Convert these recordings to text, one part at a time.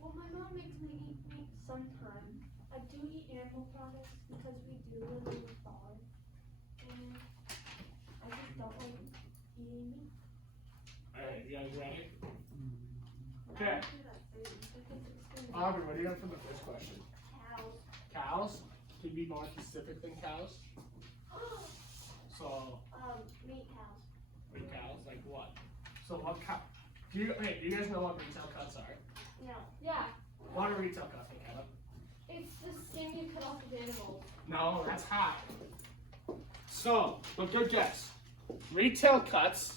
Well, my mom makes me eat meat sometimes. I do eat animal products because we do live in a farm, and I just don't like eating meat. Alright, you guys ready? Okay. Okay. Aubrey, what do you have for the first question? Cows. Cows? Can you be more specific than cows? So, Meat cows. meat cows, like what? So what cow? Do you guys know what retail cuts are? No. Yeah. What are retail cuts, McKenna? It's the skin you cut off of animals. No, that's hot. So, but good guess. Retail cuts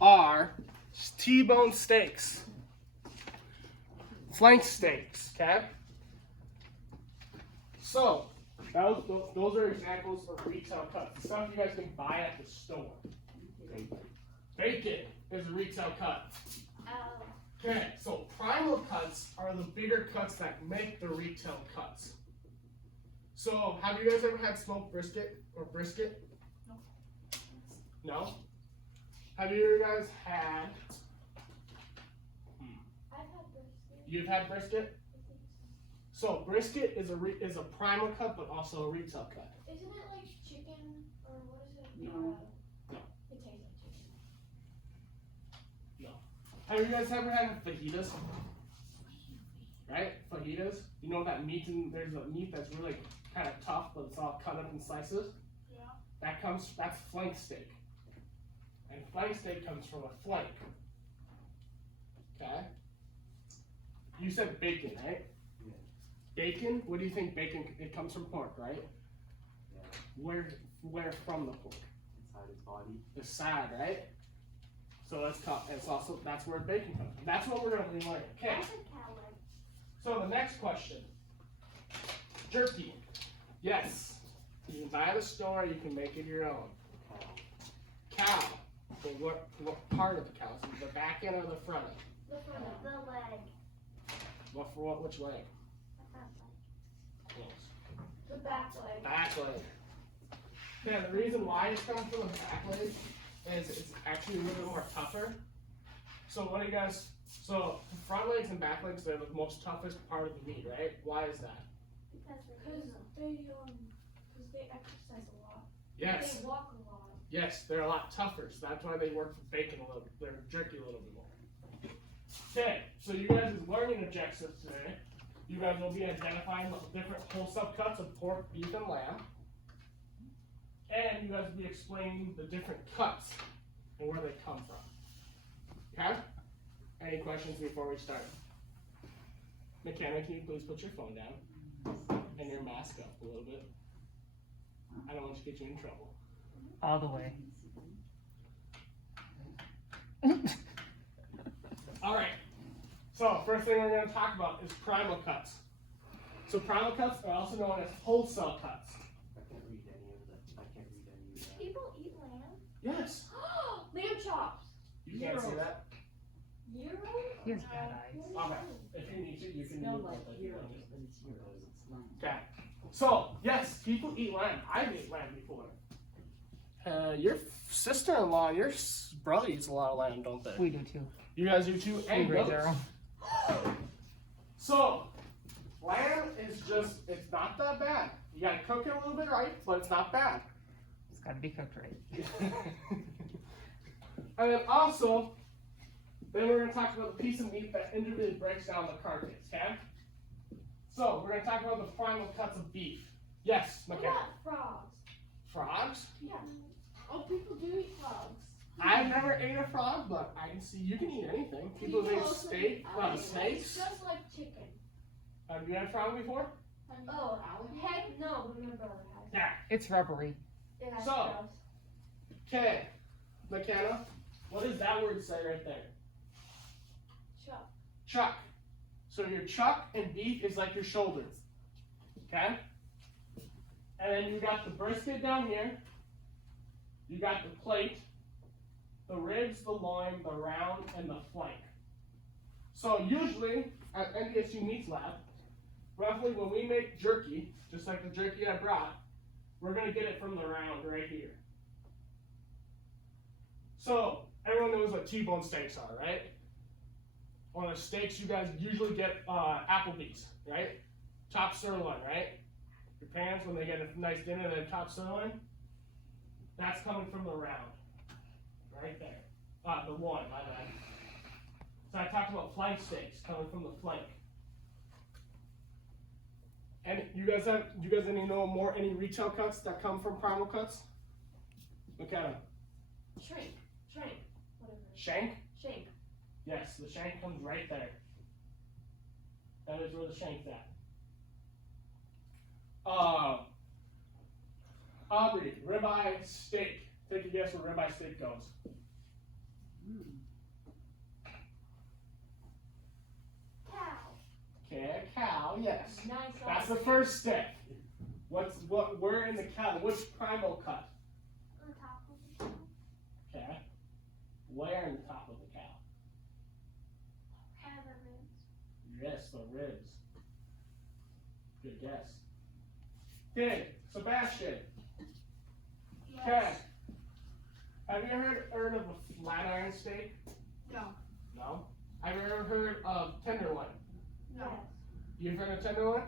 are T-bone steaks, flank steaks, okay? So, those are examples of retail cuts. Stuff you guys can buy at the store. Bacon is a retail cut. Oh. Okay, so primal cuts are the bigger cuts that make the retail cuts. So, have you guys ever had smoked brisket or brisket? No. No? Have you guys had? I've had brisket. You've had brisket? So brisket is a primal cut, but also a retail cut. Isn't it like chicken or what is it? No. No. It tastes like chicken. No. Have you guys ever had fajitas? Right? Fajitas? You know that meat there's a meat that's really kind of tough, but it's all cut up in slices? Yeah. That's flank steak. And flank steak comes from a flank. Okay? You said bacon, right? Yeah. Bacon? What do you think bacon, it comes from pork, right? Yeah. Where from the pork? Inside his body. The side, right? So that's where bacon comes from. That's what we're going to be learning. Okay. I said cow leg. So the next question. Jerky. Yes. You can buy at the store, you can make it your own. Cow. So what part of the cow? Is it the back end or the front end? The front of the leg. Which leg? The front leg. Close. The back leg. Back leg. Okay, the reason why it's coming from the back leg is it's actually a little bit more tougher. So what do you guys, so front legs and back legs, they're the most toughest part of the meat, right? Why is that? Because they exercise a lot. Yes. They walk a lot. Yes, they're a lot tougher, so that's why they work for bacon a little, they're jerky a little bit more. Okay, so you guys' learning objectives today, you guys will be identifying the different whole subcuts of pork, beef, and lamb. And you guys will be explaining the different cuts and where they come from. Okay? Any questions before we start? McKenna, can you please put your phone down and your mask up a little bit? I don't want to get you in trouble. All the way. All right. So first thing we're going to talk about is primal cuts. So primal cuts are also known as wholesale cuts. I can't read any of that. People eat lamb? Yes. Lamb chops. You can't see that? Gyros? He has bad eyes. Okay. If you need to, you can Smell move like it like you gyros, want but it's gyros. It's lamb. to. Okay. So yes, people eat lamb. I've eaten lamb before. Your sister-in-law, your brother eats a lot of lamb, don't they? We do too. You guys do too, We and raise goats. our own. So, lamb is it's not that bad. You gotta cook it a little bit right, but it's not bad. It's got to be cooked right. And then also, then we're gonna talk about the piece of meat that individually breaks down the carcass, okay? So, we're gonna talk about the primal cuts of beef. Yes, What McKenna. about frogs? Frogs? Yeah. Oh, people do eat frogs. I've never ate a frog, but I can see you can eat anything. People eat also steak, eat snakes. It's just like chicken. Have you had frog before? Oh, heck no, but my brother has. Yeah. It's rubbery. It has So- frogs. Okay, McKenna, what does that word say right there? Chuck. Chuck. So your chuck and beef is like your shoulders. Okay? And then you got the brisket down here. You got the plate, the ribs, the loin, the round, and the flank. So usually at NDSU Meats Lab, roughly when we make jerky, just like the jerky I brought, we're gonna get it from the round right here. So everyone knows what T-bone steaks are, right? On the steaks, you guys usually get Applebee's, right? Top sirloin, right? Your parents, when they get a nice dinner, they have top sirloin. That's coming from the round, right there. The loin, my bad. So I talked about flank steaks coming from the flank. And you guys any know more any retail cuts that come from primal cuts? McKenna. Shrink. Whatever. Shank? Shank. Yes, the shank comes right there. That is where the shank's at. Aubrey, ribeye steak. Take a guess where ribeye steak goes. Cow. Okay, cow, yes. Nice. That's the first stick. Where in the cow? Which primal cut? On top of the cow. Okay. Where in the top of the cow? Have the ribs. Yes, the ribs. Good guess. Okay, Sebastian. Okay. Have you ever heard of a flat iron steak? No. No. Have you ever heard of tenderloin? No. You've heard of tenderloin?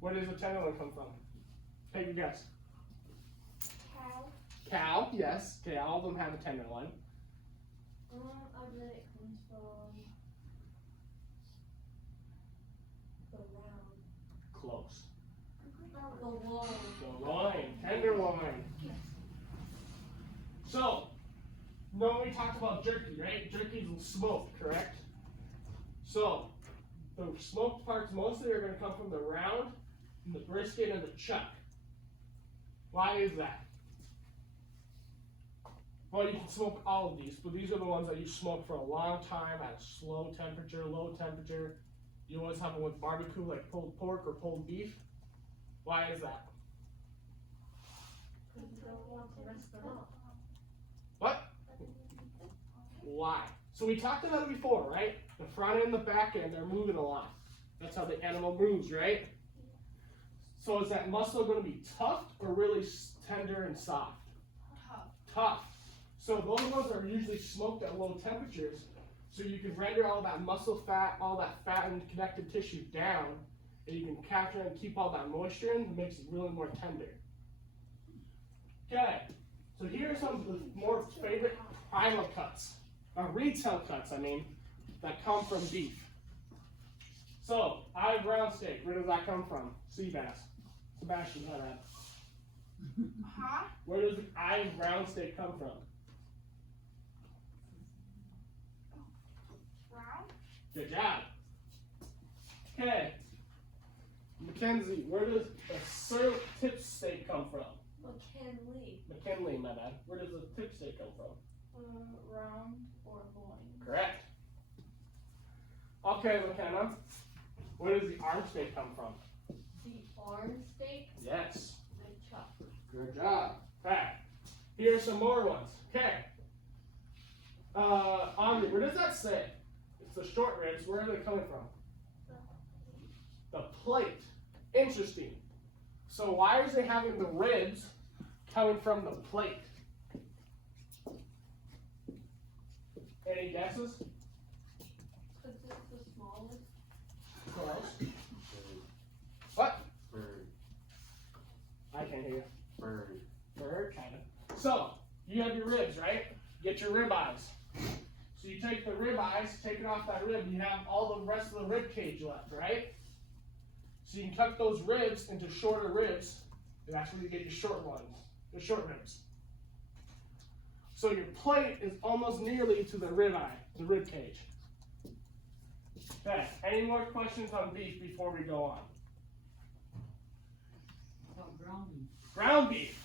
Where does the tenderloin come from? Take a guess. Cow. Cow, yes. Okay, all of them have a tenderloin. I bet it comes from the round. Close. The loin. The loin, tenderloin. So, no, we talked about jerky, right? Jerky's smoked, correct? So, the smoked parts mostly are going to come from the round, and the brisket, and the chuck. Why is that? Well, you can smoke all of these, but these are the ones that you smoke for a long time at a slow temperature, low temperature. You always have them with barbecue, like pulled pork or pulled beef. Why is that? Because you don't want to rest them up. What? Why? So we talked about it before, right? The front and the back end are moving a lot. That's how the animal moves, right? So is that muscle going to be tough or really tender and soft? Tough. So those ones are usually smoked at low temperatures, so you can render all that muscle fat, all that fat and connective tissue down, and you can capture and keep all that moisture in. It makes it really more tender. Okay, so here are some of the more favorite primal cuts, or retail cuts, I mean, that come from beef. So, eye brown steak, where does that come from? Sea bass. Sebastian, how that? Huh? Where does the eye brown steak come from? Round? Good job. Okay. Mackenzie, where does the tip steak come from? McKinley. McKinley, my bad. Where does the tip steak come from? Round or loin? Correct. Okay, McKenna. Where does the arm steak come from? The arm steak? Yes. The chuck. Good job. Okay. Here are some more ones. Okay. Omni, where does that say? It's the short ribs. Where are they coming from? The plate. Interesting. So why is they having the ribs coming from the plate? Any guesses? Because it's the smallest. Close. What? Bird. I can't hear you. Bird. Bird, kind of. So, you have your ribs, right? Get your rib eyes. So you take the rib eyes, take it off that rib, you have all the rest of the rib cage left, right? So you can cut those ribs into shorter ribs, and that's where you get your short ones, the short ribs. So your plate is almost nearly to the rib eye, the rib cage. Okay, any more questions on beef before we go on? Ground beef.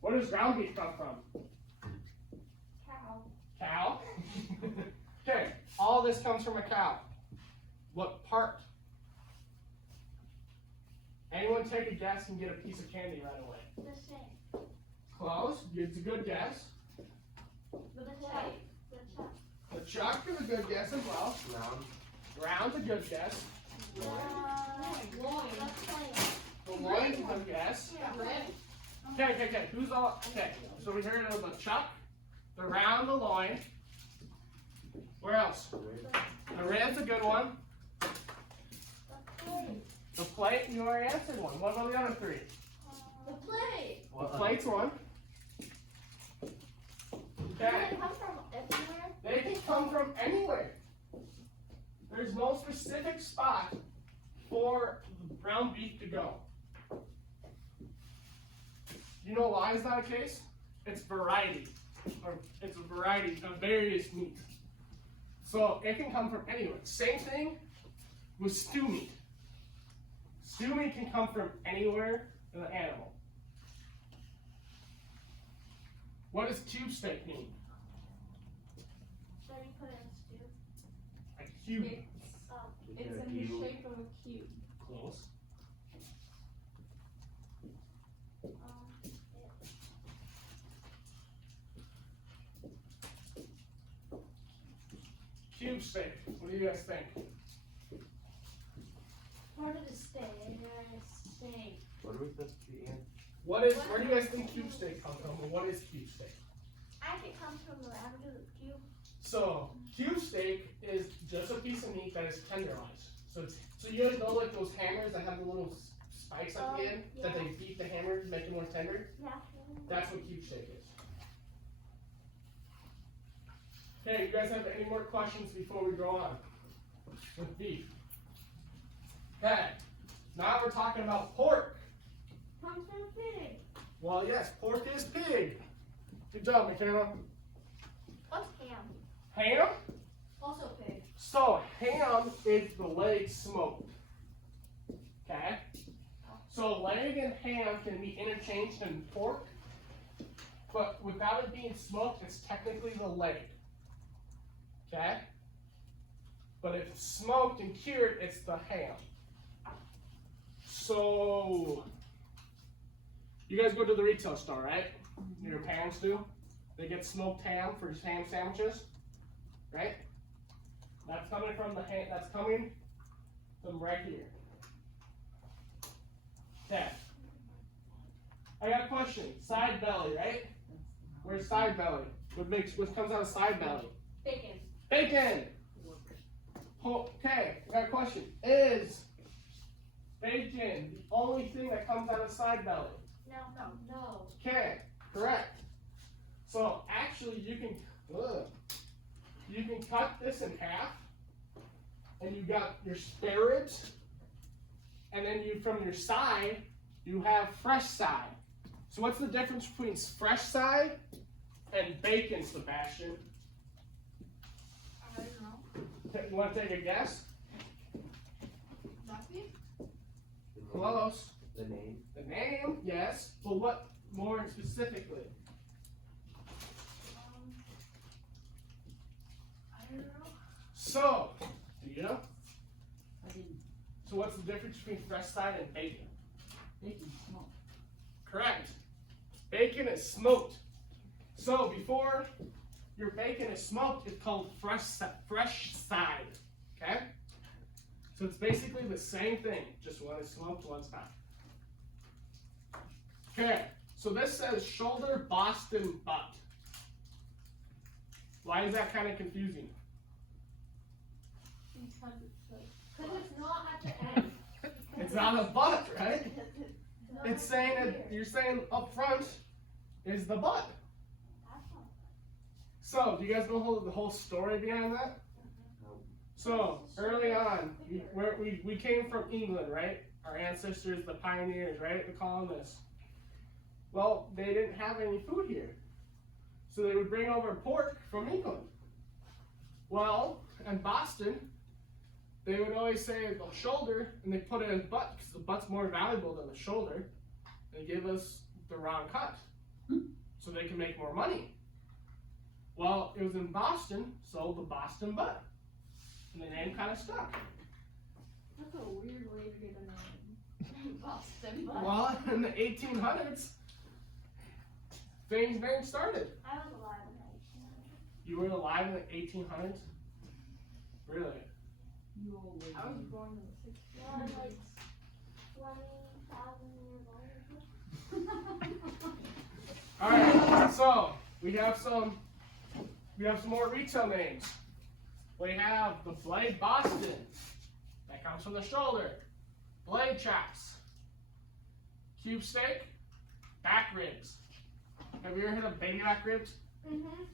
Where does ground beef come from? Cow. Cow? Okay, all this comes from a cow. What part? Anyone take a guess and get a piece of candy right away? The same. Close. It's a good guess. The chuck. The chuck. The chuck is a good guess as well. Round. Round's a good guess. Loin. The loin's a good guess. Okay. Who's all? Okay, so we heard of the chuck, the round, the loin. Where else? The ram's a good one. The plate. The plate, you already answered one. What about the other three? The plate. The plate's one. Does Okay. it come from everywhere? They can come from anywhere. There's no specific spot for the ground beef to go. You know why is that the case? It's variety. Or it's a variety of various meat. So it can come from anywhere. Same thing with stew meat. Stew meat can come from anywhere in the animal. What does cube steak mean? So you put it in stew. A cube. It's in the shape of a cube. Close. Cube steak. What do you guys think? Part of the steak. Steak. What are we supposed to be in? Where do you guys think cube steak comes from? What is cube steak? I think it comes from the lavender cube. So cube steak is just a piece of meat that is tenderized. So you guys know like those hammers that have the little spikes at the end that they beat the hammer to make it more tender? Yeah. That's what cube steak is. Okay, you guys have any more questions before we go on with beef? Okay, now we're talking about pork. Comes from pig. Well, yes, pork is pig. Good job, McKenna. What's ham? Ham? Also pig. So, ham is the leg smoked. Okay? So, leg and ham can be interchanged in pork, but without it being smoked, it's technically the leg. Okay? But if it's smoked and cured, it's the ham. So, you guys go to the retail store, right? Your parents do. They get smoked ham for ham sandwiches, right? That's coming from the ham. That's coming from right here. Okay. I got a question. Side belly, right? Where's side belly? What comes out of side belly? Bacon. Bacon. Okay. I got a question. Is bacon the only thing that comes out of side belly? No. Okay, correct. So actually, you can cut this in half, and you got your spare ribs, and then from your side you have fresh side. So what's the difference between fresh side and bacon, Sebastian? I don't know. You want to take a guess? Duck beef? Close. The name. The name, yes, but what more specifically? I don't know. So, do you know? I didn't. So what's the difference between fresh side and bacon? Bacon smoked. Correct. Bacon is smoked. So before your bacon is smoked, it's called fresh side. Okay? So it's basically the same thing, just one is smoked, one's not. Okay, so this says shoulder Boston butt. Why is that kind of confusing? Because it's like. Because it's not at the end. It's not a butt, right? not It's saying here. that you're saying up front is the butt. That's not. So, do you guys know the whole story behind that? So, early on, we came from England, right? Our ancestors, the pioneers, right? The colonists. Well, they didn't have any food here. So they would bring over pork from England. Well, in Boston, they would always say the shoulder, and they put it as butt, because the butt's more valuable than the shoulder. They give us the wrong cut, so they can make more money. Well, it was in Boston, so the Boston butt. And the name kind of stuck. That's a weird way to get a name. Boston, but. Well, in the 1800s, things then started. I was alive in the 1800s. You were alive in the 1800s? Really? You always. I was born in the 60s. Yeah, like 20,000 years old. Alright, so we have some more retail names. We have the blade Boston. That comes from the shoulder. Blade chops. Cube steak. Back ribs. Have you ever heard of baby back ribs? Mm-hmm.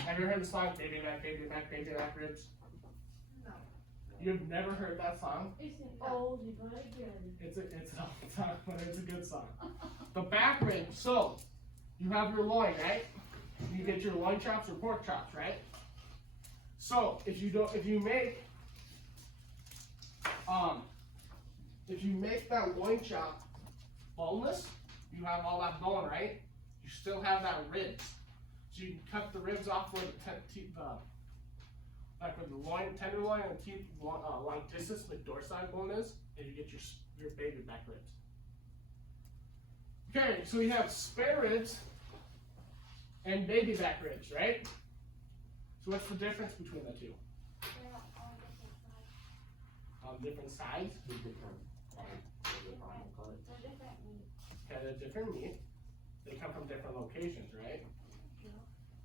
Have you ever heard the song Baby Back, Baby Back, Baby Back Ribs? No. You've never heard that song? It's an oldie but a goodie. It's an old song, but it's a good song. The back ribs. So you have your loin, right? You get your loin chops or pork chops, right? So if you make that loin chop boneless, you have all that bone, right? You still have that ribs. So you can cut the ribs off where like where the loin, tenderloin, and the teeth long distance, the dorsine bone is, and you get your baby back ribs. Okay, so we have spare ribs and baby back ribs, right? So what's the difference between the two? They're all different size. On different sides. The different, call it. They're different meat. Okay, they're different meat. They come from different locations, right? Yeah.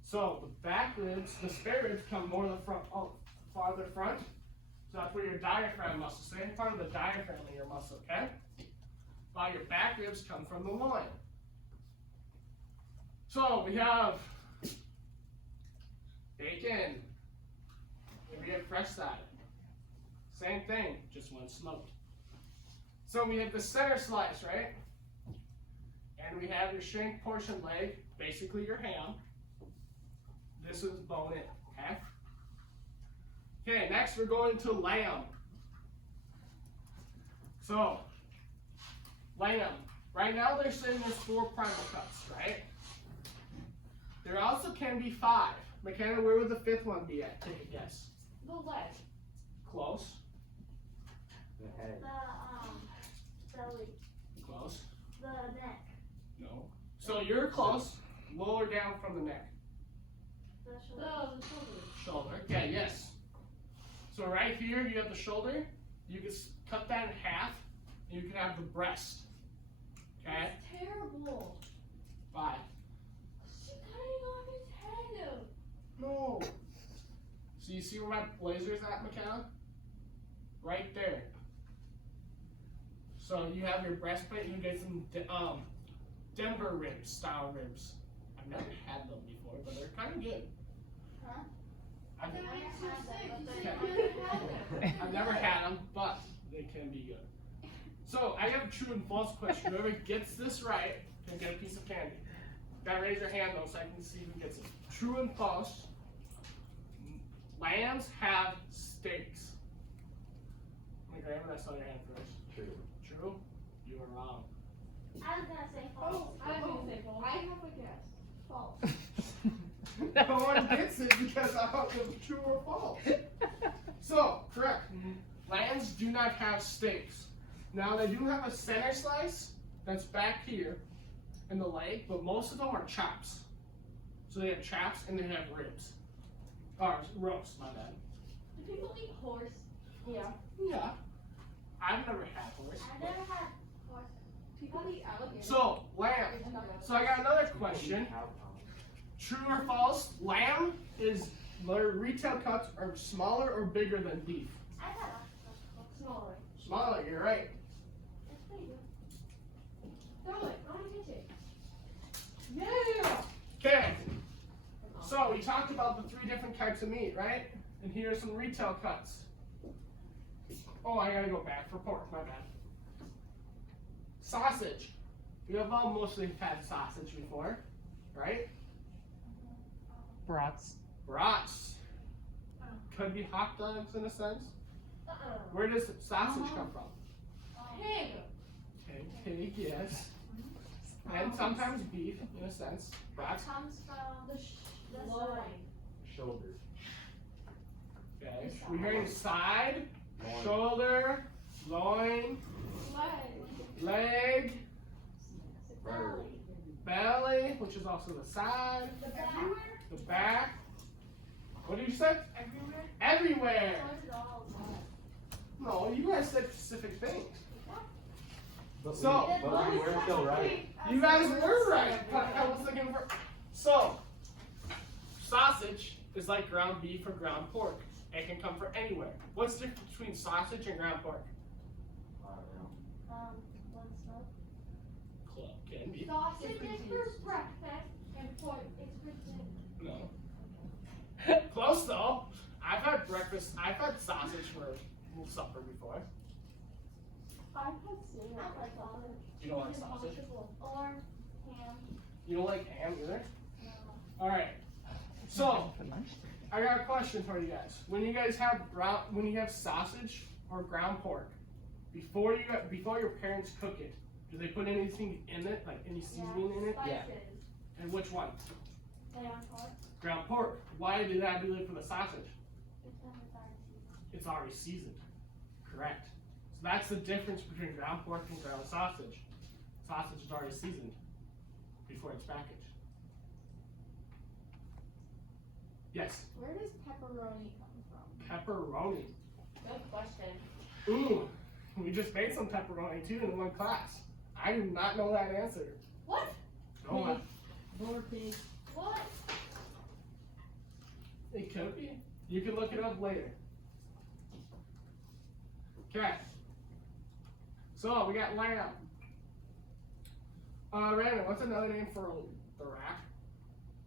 So the back ribs, the spare ribs come more the front, farther front. So that's where your diaphragm muscle, stay in front of the diaphragm of your muscle, okay? While your back ribs come from the loin. So we have bacon. And we have fresh side. Same thing, just one smoked. So we have the center slice, right? And we have your shank portion leg, basically your ham. This is bone in, okay? Okay, next we're going to lamb. So, lamb. Right now they're saying there's 4 primal cuts, right? There also can be 5. McKenna, where would the 5th one be at? Take a guess. The leg. Close. The head. The belly. Close. The neck. No. So you're close. Lower down from the neck. The shoulder. The shoulder. Shoulder. Okay, yes. So right here you have the shoulder. You can cut that in half. And you can have the breast. Okay? It's terrible. Why? She's cutting off his head. No. So you see where my laser is at, McKenna? Right there. So you have your breastplate. You get some Denver ribs, style ribs. I've never had them before, but they're kind of good. Huh? I've, They're like so sick. You Okay. said you never had them. I've never had them, but they can be good. So I have a true and false question. Whoever gets this right can get a piece of candy. Gotta raise your hand though so I can see who gets it. True and false. Lambs have steaks. My grandma, I saw your hand first. True. True? You were wrong. I was gonna say false. Oh, I was gonna say false. I have a guess. False. No one gets it because I thought it was true or false. So, correct. Lambs do not have steaks. Now they do have a center slice that's back here in the leg, but most of them are chops. So they have chops and they have ribs. Or roast, my bad. Do people eat horse? Yeah. Yeah. I've never had horse. I never had horse. People eat alligator. So, lamb. So I got another question. True or false? Lamb is their retail cuts are smaller or bigger than beef? I got a smaller. Smaller, you're right. That's pretty good. Throw it. I want to taste it. Yeah. Okay. So we talked about the 3 different types of meat, right? And here are some retail cuts. Oh, I gotta go back for pork. My bad. Sausage. We have all mostly had sausage before, right? Brats. Brats. Could be hot dogs in a sense. Where does sausage come from? Pig. Pig, yes. And sometimes beef in a sense. Brats. Comes from the Loin. Shoulder. Okay. We're hearing side, Loin. shoulder, loin, Leg. leg, Belly. belly, which is also the side, The back. the back. What did you say? Everywhere. Everywhere. So is all of that. No, you guys said specific things. But So- we were still right. You guys were right, but I was looking for. So, sausage is like ground beef or ground pork. It can come from anywhere. What's the difference between sausage and ground pork? I don't know. What's up? Club can be. Sausage is for breakfast and pork is for dinner. No. Close though. I've had breakfast. I've had sausage for supper before. I've had cereal. I like sausage. You don't like sausage? Or ham. You don't like ham either? No. All right. So For lunch? I got a question for you guys. When you guys have sausage or ground pork, before your parents cook it, do they put anything in it, like any seasoning in it? Yeah. Spices. And which one? Lamb pork. Ground pork. Why do that do it for the sausage? Because it's already seasoned. It's already seasoned. Correct. So that's the difference between ground pork and ground sausage. Sausage is already seasoned before it's packaged. Yes, Where does pepperoni come from? pepperoni. Good question. Ooh, we just made some pepperoni too in one class. I do not know that answer. What? Oh, Pig. Boar pig. What? it could be. You can look it up later. Okay. So we got lamb. Brandon, what's another name for the rack?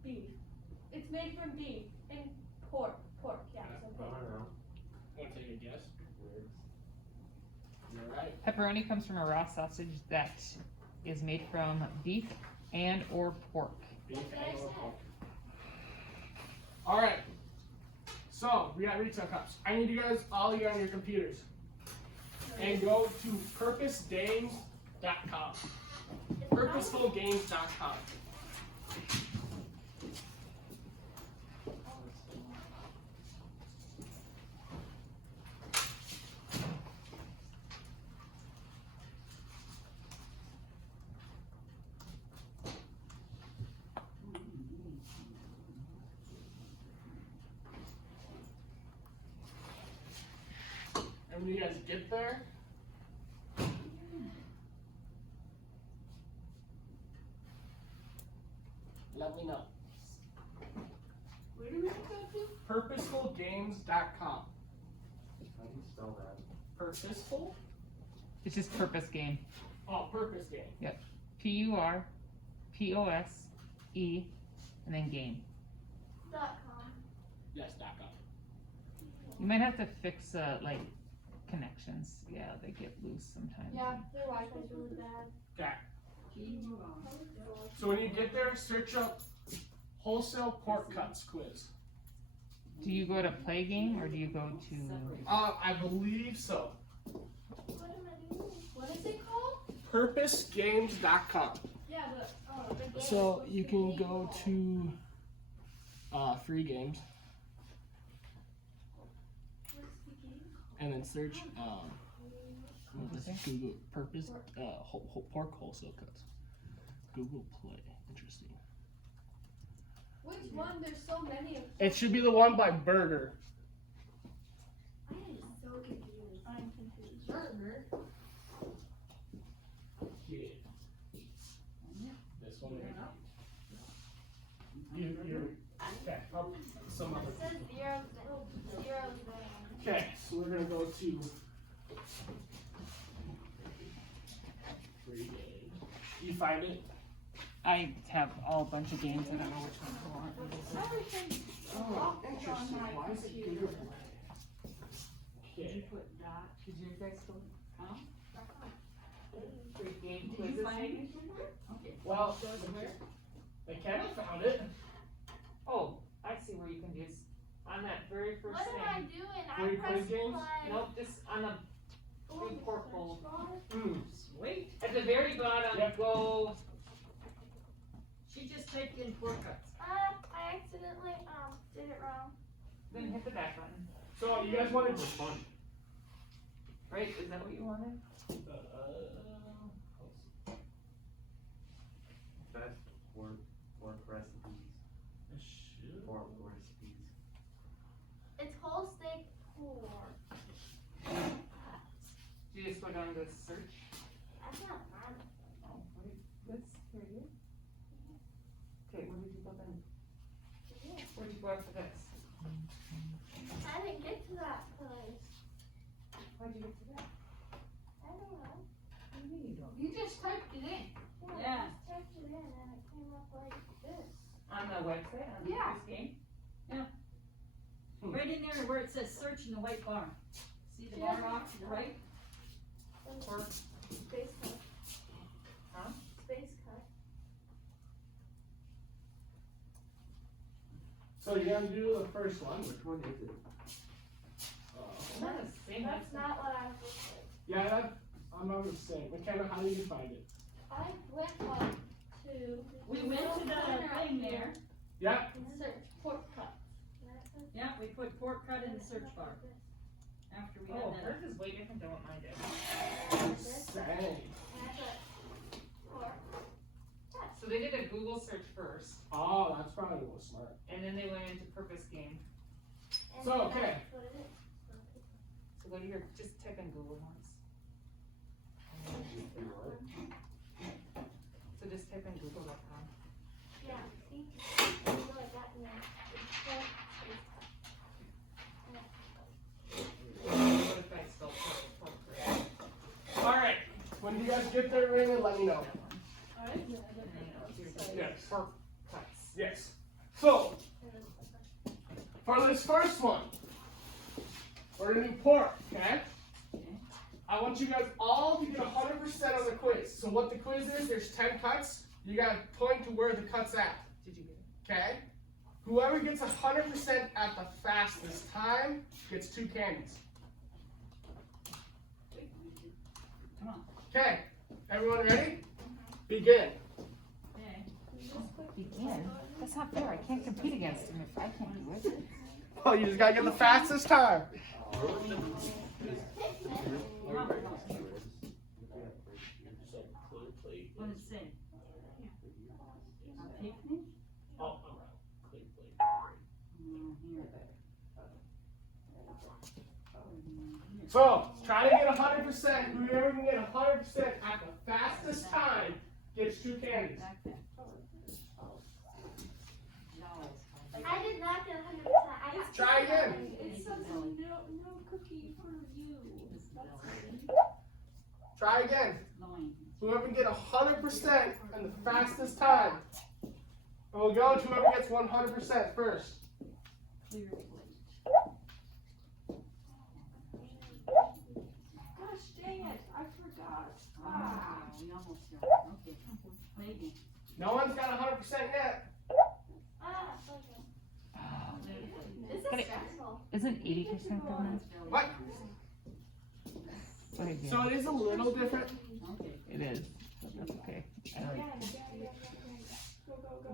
Beef. It's made from beef and pork. Pork, yeah. So I pork. don't know. Want to take a guess? Weird. You're right. Pepperoni comes from a raw sausage that is made from beef and or pork. Beef That's what I and or said. pork. All right. So we got retail cups. I need you guys all to get on your computers and go to purposegames.com. Purposefulgames.com. And when you guys get there, let me know. Where do we go to? Purposefulgames.com. How do you spell that? Purposeful? It's just purpose game. Oh, purpose game. PURPOSE and then game. .com. Yes, .com. You might have to fix like connections. Yeah, they get loose sometimes. Yeah, their Wi-Fi's really bad. Okay. Move on. So when you get there, search up wholesale pork cuts quiz. Do you go to play game or do you go to? I believe so. What am I doing? What is it called? Purposegames.com. Yeah, the game. So What's you the can game go called? to free games What's the game called? and then search this is Google purpose pork wholesale cuts. Google Play. Interesting. Which one? There's so many of them. It should be the one by Burger. I am so confused. I'm confused. Burger. Yeah. This one. You okay. Some other. It says zero there. Okay, so we're gonna go to free games. You find it? I have all a bunch of games. I don't know which one I want. Everything. Oh, interesting. Why is it Google Play? Did you Okay. put dot? Did you guys go? Huh? Free game Did quizzes. you find it? Okay. Well, Go to where? McKenna found it. Oh, I see where you can just on that very first What am I thing. doing? Free I pressed quiz games? play. Nope, just on the Oh, free the pork search bowl. bar. Sweet. At the very bottom, Yep. go. She just typed in pork cuts. I accidentally did it wrong. Then hit the back button. So you guys wanted to Right? Is that what you wanted? Best pork recipes. Pork recipes. It's whole steak pork. Do you just go down to search? I can't find it. Oh, this here it is. Okay, where did you go then? Where did you go after this? How'd you get to that? I don't know. What do you mean you don't? You just typed it in. Yeah. I just typed it in and it came up like this. On the website, on Yeah. this game? Right in there where it says search in the white bar. See the bar off to the right? Or, Space cut. Huh? Space cut. So you're gonna do the first one. Which one is it? it's not the same That's website. not what I was looking Yeah, that, I'm not the same. McKenna, how did you find it? I went up to. We went to the thing there. Yeah. And search pork cuts. Yeah, we put pork cut in the search bar after we Oh, had that. hers is way different than what mine did. Dang. And I put pork. So they did a Google search first, Oh, that's probably a little smart. and then they went into Purpose Game. And So, then okay. that's what it is. So go to your, just type in Google once. So just type in google.com. Yeah, see? You know I got in there. It's pork, space cut. What if I spelled pork correct? Alright. When you guys get there, ring and let me know. Alright. Yes. Pork cuts. Yes. So, for this first one, we're gonna do pork, okay? I want you guys all to get 100% on the quiz. So what the quiz is, there's 10 cuts. You gotta point to where the cut's at, Did you get it? okay? Whoever gets 100% at the fastest time gets 2 candies. Come on. Okay, everyone ready? Begin. Okay. Begin? That's not fair. I can't compete against him if I can't do it. Well, you just gotta get the fastest time. What does it say? A picnic? Oh, Here. so, try to get 100%. Whoever can get 100% at the fastest time gets 2 candies. Back there. I did not get 100%. I got Try again. It says no cookie for you. Try again. Loin. Whoever can get 100% in the fastest time. And we'll go to whoever gets 100% first. Clear plate. Gosh dang it, I forgot. Ah, we almost got it. Okay, play again. No one's got 100% yet. This is But it- stressful. Isn't 80% the one? What? What again? So it is a little different. Okay. It is, but that's okay. I like Yeah. Go, go, go.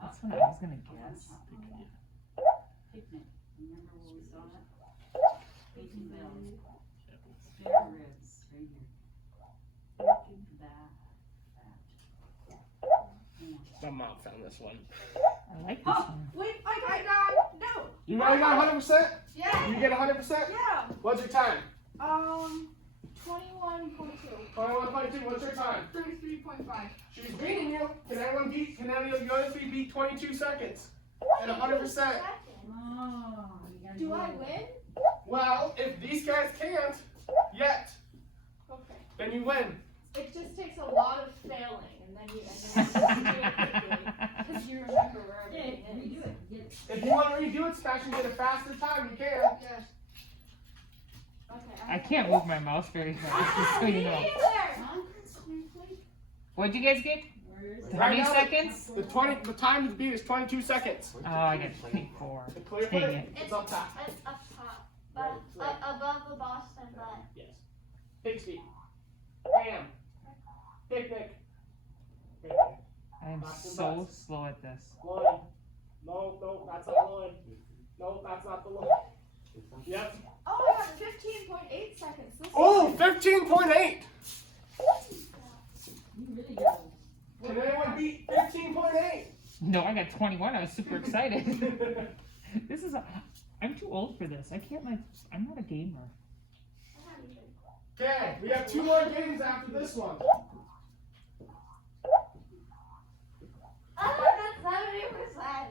That's what I was gonna guess. Picnic. Remember where we saw it? Bacon belly. Spare ribs, right here. That. My mom found this one. I like this one. Wait, I got no. You guys got 100%? Yeah. You get 100%? Yeah. What's your time? 21.2. 21.2. What's your time? 33.5. She's beating you. Can any of you other three beat 22 seconds? And 100%. Oh, you gotta Do I it. win? Well, if these guys can't yet, Okay. then you win. It just takes a lot of failing, and then you do it quickly, because you remember where Yeah, everything is. redo it. Get it. If you want to redo it, Smash, and get a faster time, you can. Yeah. Okay. I can't move my mouse very fast, just so you know. Huh? What'd you guys get? Where is it? 20 now, seconds? The time to beat is 22 seconds. Oh, I got 24. The clear Dang plate, it. it's up top. It's up top, but above the Boston butt. Yes. Pig's feet. Bam. Picnic. Right there. I am Boston so butts. slow at this. Loin. No, that's not loin. No, that's not the loin. Yep. Oh, I got 15.8 seconds. This Oh, 15.8. You really gotta. Can anyone beat 15.8? No, I got 21. I was super excited. This is, I'm too old for this. I can't I'm not a gamer. Okay, we have 2 more games after this one. Oh, that's 70%.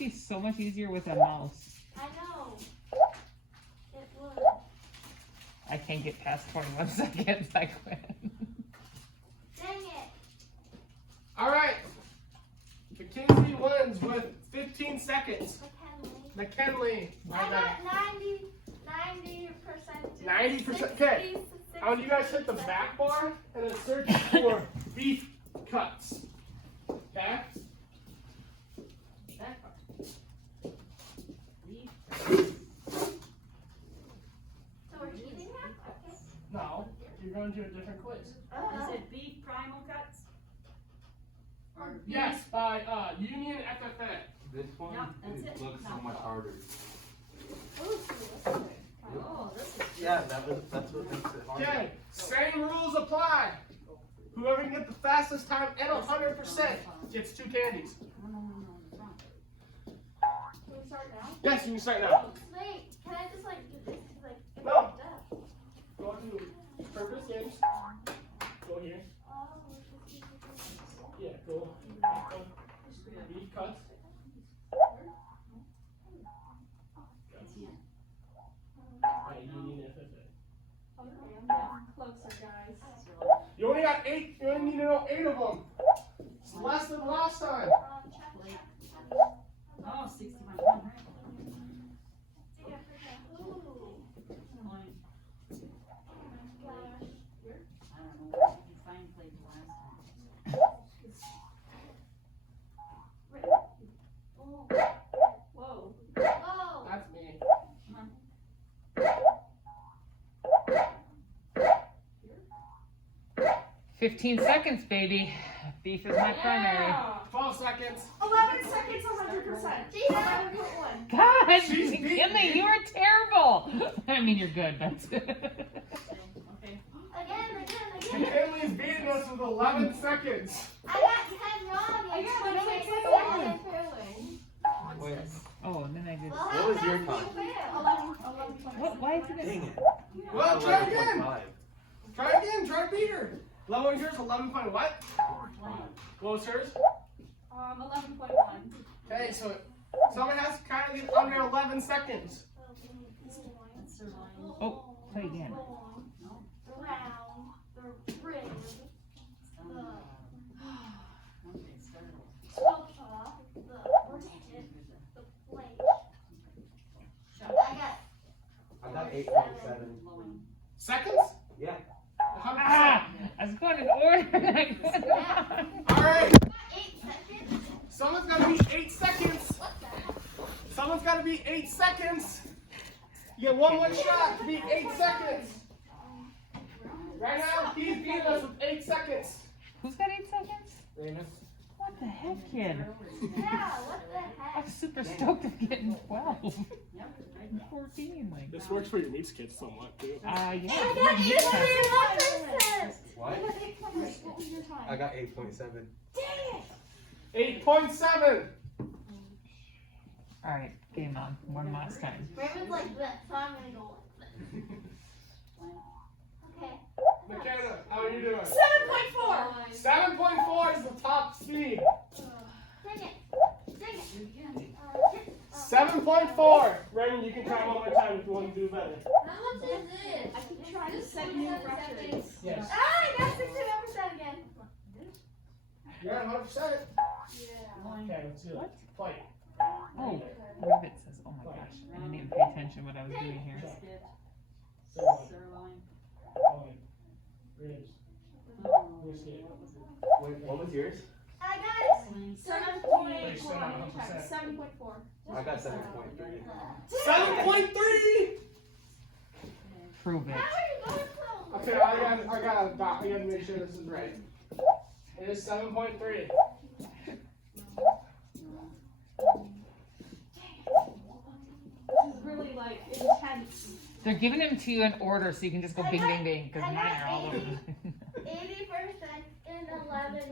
be so much easier with a mouse. I know. It would. I can't get past 21 seconds. I quit. Dang it. All right. McKinsey wins with 15 seconds. McKinley. McKinley. I got 90%. 90%. Okay. I want you guys hit the back bar and then search for beef cuts. Okay? Back part. Leaf. So we're eating that? Okay. No, you're going to do a different quiz. Is it beef primal cuts? Or beef? Yes, by Union FFA. This one Yep, that's it. looks so Not much that. harder. Oh, this is. Yeah, that's what makes it harder. Okay, same rules apply. Whoever can get the fastest time at 100% gets 2 candies. No. Can we start now? Yes, you can start now. Wait, can I just like do this? 'Cause, like, No. duh. Go to purpose games. Go here. Yeah, go. Beef cuts. By Union FFA. Okay, I'm getting closer, guys. You only got 8. You only need to know 8 of them. It's less than last time. Oh, 61. Right. Line. I don't know. You find played last time. Whoa. Whoa. That's me. 15 seconds, baby. Beef is my primary. Yeah. 12 seconds. 11 seconds, 100%. 11.1. God, She's beating Kinley, me. you are terrible. I mean, you're good. That's Okay. Again. McKinley's beating us with 11 seconds. I got 10 wrong. I got It's 26 26 seconds. failing. Wait, Oh, and then I did. Well, What how was your fast time? did you fail? 11.1. What? Why did dang it? it. Well, try again. 11.5. Try again. Try to beat her. Level yours 11 point what? What was hers? 11.1. Okay, so someone has to kind of get under 11 seconds. That's sirloin. Oh, play again. The round, the rib, the Okay, started. sculpture, the brisket, the plate. I got 8.7. Loin. Seconds? Yeah. 100%. Ah, I was going in order. And I couldn't. All right. 8 seconds? Someone's got to be 8 seconds. What the heck? Someone's got to be 8 seconds. You get one more shot to beat 8 seconds. Right now, he's beating us with 8 seconds. Who's got 8 seconds? Raymond. What the heck, kid? Yeah, what the heck? I'm super stoked of getting 12. Yep, right. I'm 14, like. This works for your niece kids somewhat too. Yeah. I you got test. 8.1%! What? What was your time? I got 8.7. Dang it! 8.7. All right, game on. One last time. Raymond's like this, so I'm gonna go like this. Okay. McKenna, how are you doing? 7.4. 7.4 is the top speed. Dang it. Dang it. Do it again. 7.4. Raymond, you can try one more time if you want to do better. How much is this? I keep trying to set new records. Yes. Ah, I got 69% again. You're at 100%. Yeah. Loin. Okay, let's do it. Fight. Oh, Ribbit says, oh my gosh, I didn't even pay attention what I was doing here. Brisket. Sirloin, Sirloin. loin, ribs, Oh, brisket. what was it? Wait, what was yours? I got Sling. 7.4. 7.4. I got 7.3. 7.3. Prove it. How are you going so? Okay, I gotta make sure this is right. It is 7.3. This is really like intense. They're giving them to you in order so you can just go bing, bing, bing, because I mine got are all over. 80% in 11.1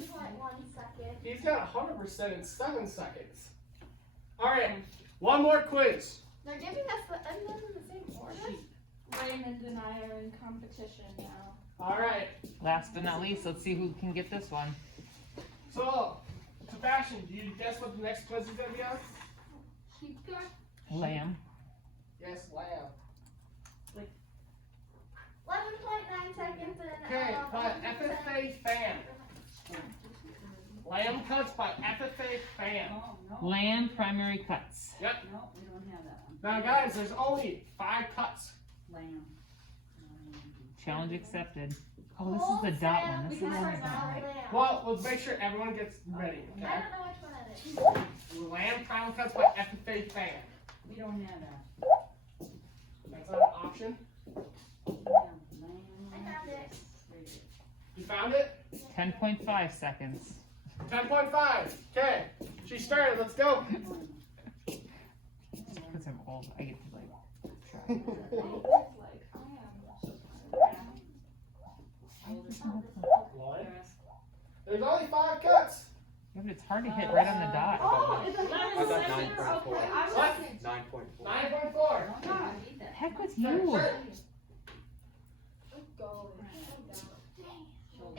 seconds. He's got 100% in 7 seconds. All right, one more quiz. They're giving us and then in the same order. Raymond and I are in competition now. All right, Last but not least, let's see who can get this one. so Sebastian, do you guess what the next quiz is gonna be on? Keep going. Lamb. Yes, lamb. 11.9 seconds and Okay, by FFA fan. Lamb cuts by FFA fan. Oh, no. Lamb primary cuts. Yep. No, we don't have that one. Now, guys, there's only 5 cuts. Lamb. Challenge accepted. Oh, this is the dot one. This is the one that's not right. Well, let's make sure everyone gets ready. I Okay. don't know which one it is. Lamb primary cuts by FFA fan. We don't have that. That's not an option. I found it. You found it? 10.5 seconds. 10.5. Okay. She started. Let's go. Because I'm old, I get to like try. There's only 5 cuts. Yeah, but it's hard to hit right on the dot. Oh, it's I got 9.4. What? 9.4. 9.4. Heck with you.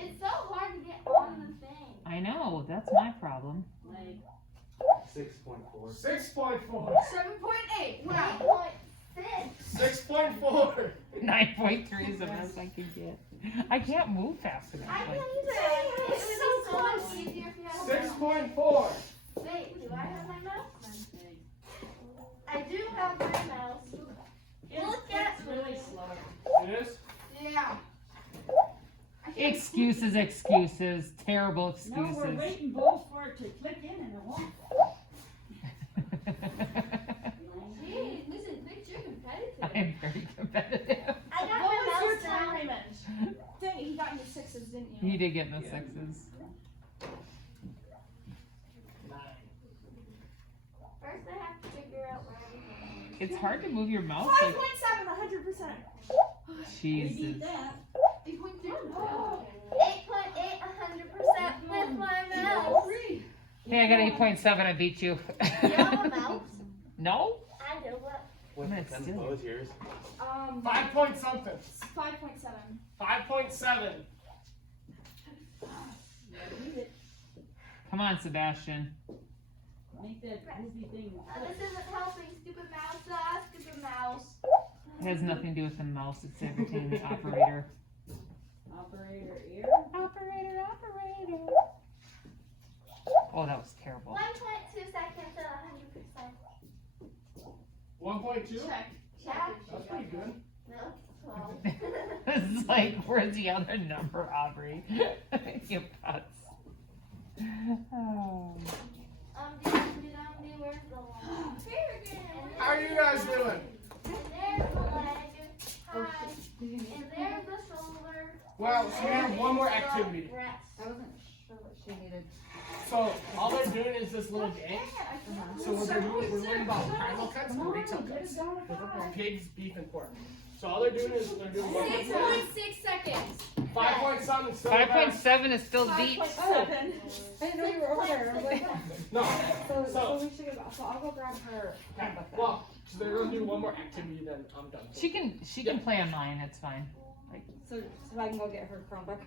It's so hard to get on the thing. I know, that's my problem. 6.4. 6.4. 7.8. 9.6. 6.4. 9.3 is the best I can get. I can't move fast enough. I Like, can do it. It would be so much easier if you had a mouse. 6.4. Wait, do I have my mouse? I do have my mouse. Look at It's really slow. It is? Yeah. excuses, excuses, terrible No, we're excuses. waiting both for it to click in and it won't. Gee, listen, Nick, you're competitive. I'm very competitive. I got What was my your mouse time down. limit? Dang it, he got me 6s, didn't you? He did get in the 6s. First, I have to figure out where everything is. It's hard to move your mouse. Like, 5.7, 100%. We Jesus. need that. 8.8, 100% with my mouse. Hey, I got 8.7. I beat you. You have a mouse? No? I do, but What's That's the 10 silly. close yours? 5 point something. 5.7. 5.7. Come on, Sebastian. Make that goofy thing. this isn't helping. Stupid mouse, stupid mouse. It has nothing to do with the mouse. It's everything the operator. Operator ear. Operator, operator. Oh, that was terrible. 1.2 seconds to 100%. 1.2? Check. Yeah. That's pretty good. No, 12. It's like, where's the other number, Aubrey? You putz. Oh. Where's the one? Here again. How are you guys doing? And there's the leg. Hi. And there's the shoulder. Well, so we have one more activity. Breast. I wasn't sure what she needed. So all they're doing is this little game. So what they're doing, we're learning about primal cuts and retail cuts. Pigs, beef, and pork. So all they're doing is they're doing 6.6 seconds. 5 point something. Still 5.7 is still deep. 5.7. I didn't know you were over there. I was like, No. so we should go. So I'll go grab her. Okay. Well, so they're gonna do one more activity, then I'm done. She can play on mine. It's fine. So I can go get her Chromebook.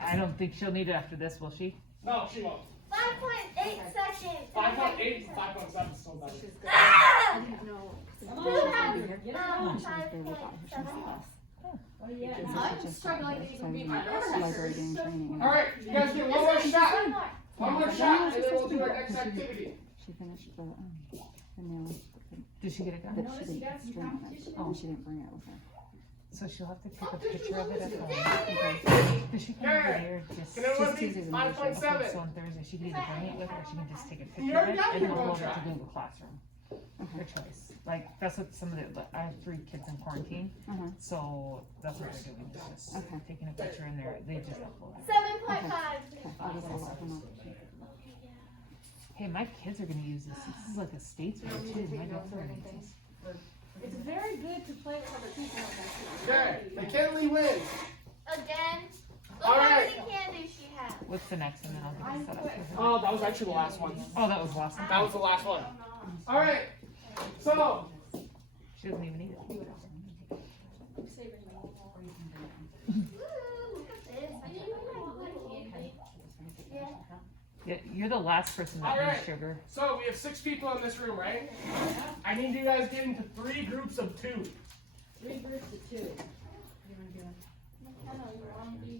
I don't think she'll need it after this, will she? No, she won't. 5.8 seconds. 5.8 and 5.7 is still better. Ah! I didn't know. Come Who on, has get it on. 5.7? Oh, yeah. I'm struggling to even beat my Library game training. All right, you guys get one more shot. One more. One more shot, and then we'll do our next activity. She finished the nails Did she get it done? that she didn't string it. Oh, she didn't bring it with her. So she'll have to take a picture of it at home. Does she come over Okay. here? Just, Can everyone Just be Tuesdays and 5.7? so on Thursday she can either bring it with her or she can just take a You picture of already it got and your then one upload it shot. to Google Classroom. Her choice. Like, that's what some of the, I have 3 kids in quarantine, so that's what they're doing. They're just Okay. taking a picture and they just upload it. 7.5. Okay, I'll just let her know. Hey, my kids are gonna use this. This is like a states way too. My daughter needs this. It's very good to play with other people. Okay, McKinley wins. Again. Look All how right. many candies she has. What's the next one? Then I'll get it set up for her. Oh, that was actually the last one. Oh, that was the last one. That was the last one. All right. So, She doesn't even need it. Woo, look at this. I didn't even like candy. Yeah. You're the last person that Alright. needs sugar. So we have 6 people in this room, right? I need you guys to get into 3 groups of 2. 3 groups of 2.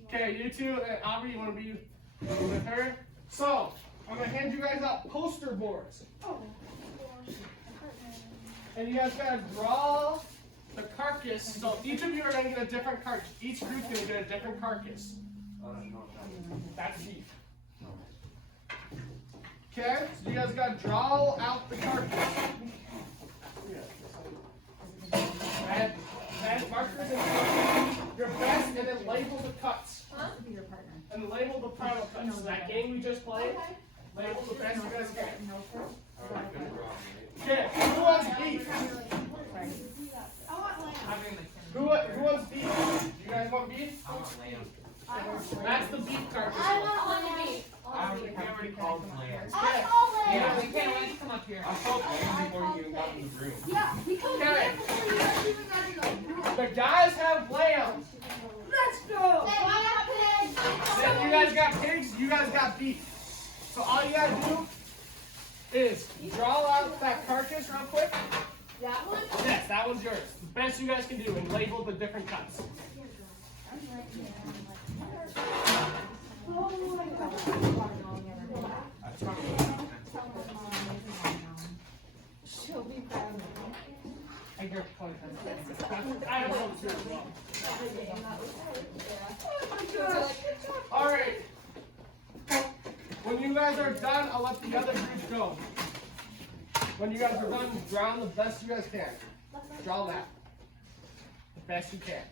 Okay, you two and Aubrey, you want to be with her? So, I'm going to hand you guys out poster boards. And you guys got to draw the carcass. So each of you are going to get a different carcass. Each group's going to get a different carcass. That's beef. Okay, so you guys got to draw out the carcass. And markers and your best, and then label the cuts. Your partner. And label the final cuts. So that game we just played, label the best you guys get. Okay, who wants beef? Who wants beef? You guys want beef? I want lamb. That's the beef carcass. We already called lamb. Yeah, we can't wait to come up here. I called lamb before you even got in the room. Okay. The guys have lamb. Then you guys got pigs, you guys got beef. So all you gotta do is draw out that carcass real quick. Yes, that one's yours. The best you guys can do, and label the different cuts. I hear poison. I don't know. All right. When you guys are done, I'll let the other group go. When you guys are done, draw the best you guys can. Draw that. The best you can.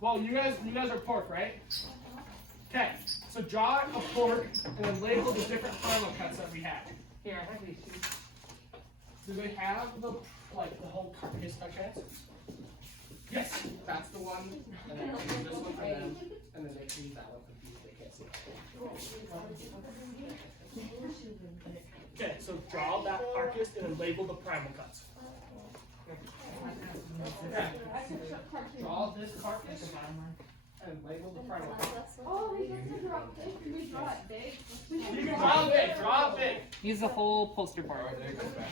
Well, you guys are pork, right? Okay. So draw a pork and then label the different final cuts that we have. Here, I have these sheets. Do they have the whole carcass by chance? Yes, that's the one. And then this one for them, and then they can use that one for people they can't see. Okay, so draw that carcass and then label the primal cuts. Okay. Draw this carcass and label the primal cuts. You can draw big, draw big. Use the whole poster board. Alright, there goes back.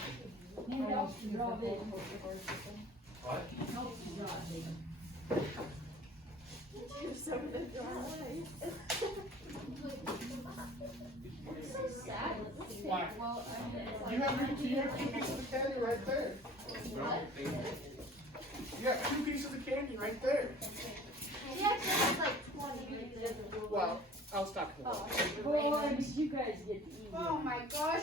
What? Why? You have two pieces of candy right there. You got 2 pieces of candy right there. Well, I was talking about. Boy, did you guys get to eat. Oh my gosh.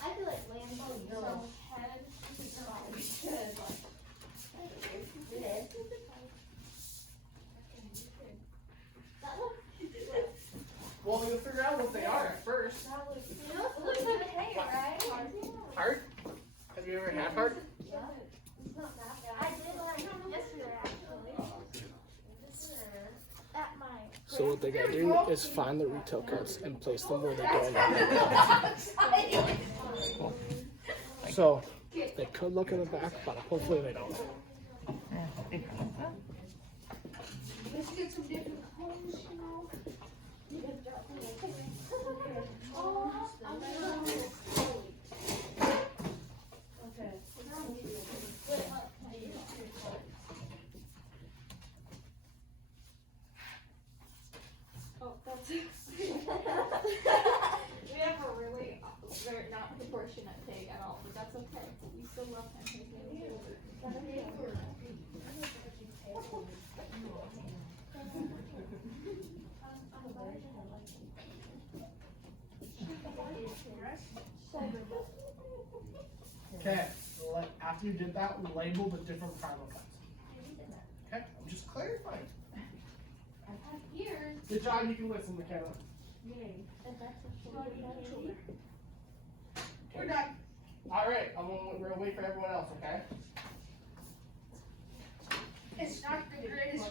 I feel like lamb so head. Well, we'll figure out what they are at first. It looks okay, right? Heart? Have you ever had heart? I did yesterday actually. At my So what they gotta do is find the retail cuts and place them where they're going. So they could look in the back, but hopefully they don't. Yeah, big one. Let's get some different homes, you know. Oh, I'm Oh, that's we have a really very not proportionate pig at all, but that's okay. We still love him. Okay, after you did that, label the different primal cuts. Okay, I'm just clarifying. Years. Good job, you can listen, McKenna. We're done. Alright, we're gonna wait for everyone else, okay? It's not the greatest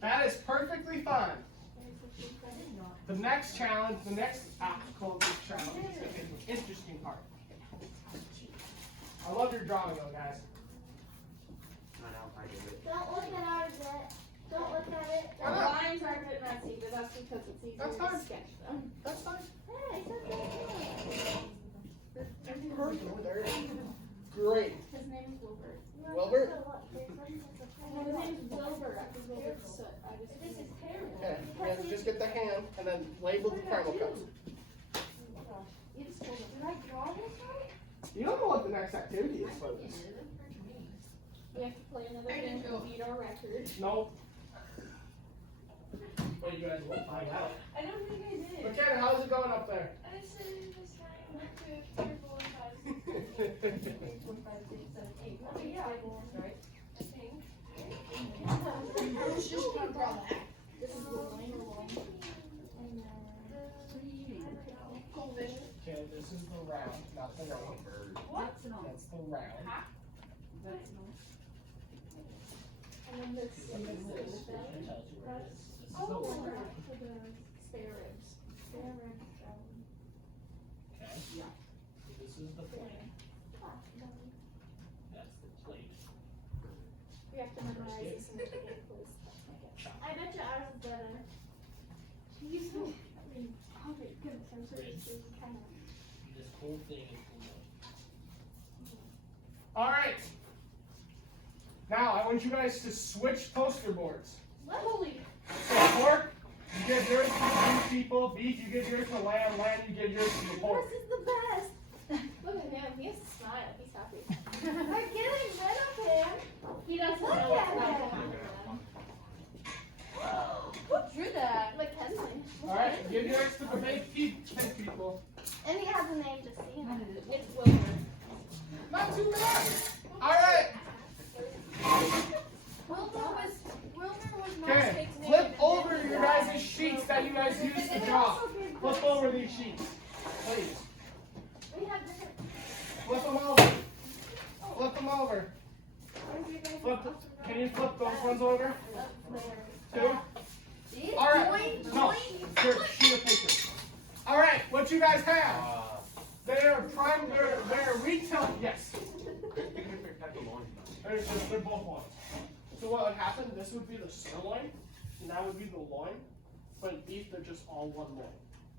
That is perfectly fine. The next challenge, the next obstacle of this challenge is gonna be the interesting part. I love your drawing though, guys. I know, I did it. Don't look at ours yet. Don't look at it. Why not? lines are a bit messy, but that's because it's easier That's to fine. sketch them. That's fine. Hey, it's okay. Perfect. There it is. Great. His name is Wilbur. Wilbur? No, his name is Wilbur. Because Wilbur's soot. I just. This is terrible. Okay, we have to just get the hand and then label the caramel cups. You just told him. Did I draw this right? You don't know what the next activity is for this. We have to play another game to beat our record. Nope. Well, you guys will find out. I don't think I did. McKenna, how's it going up there? I said it was fine. 1, 2, 3, 4, 5, 6, 7, 8. 1, 5, 6, 7, 8. Oh, yeah. Right? I think. Who's just gonna draw that? This is the line or line. Okay, this is the round, not the round. What? No. That's the round. That's no. And then this is the It tells you where it is. This is the Oh, round. for the spare ribs. Spare ribs. Okay. So this is the plate. That's the plate. We have to memorize this in the game, please. I bet you ours is better. You so. Oh my goodness, I'm so used to kind of. This whole thing is blue. All right. Now I want you guys to switch poster boards. Holy. So pork, you give yours to the beef people. Beef, you give yours to lamb. Lamb, you give yours to the pork. This is the best. Look at him. He has a smile. He's happy. We're getting rid of him. He doesn't know what's about to happen. Who drew that? Mackenzie. All right, give yours to the big people. And he has a name to see him. It's Wilbur. Not too bad. All right. Wilbur was Okay. Flip over your guys' sheets that you guys used to draw. Flip over these sheets, please. We have different. Flip them over. Flip them over. Flip. Can you flip those ones over? Two. All right. No. Here, sheet of paper. All right. What you guys have? They're retail. Yes. They're both loins. So what would happen? This would be the sirloin, and that would be the loin. But in beef, they're just all one loin.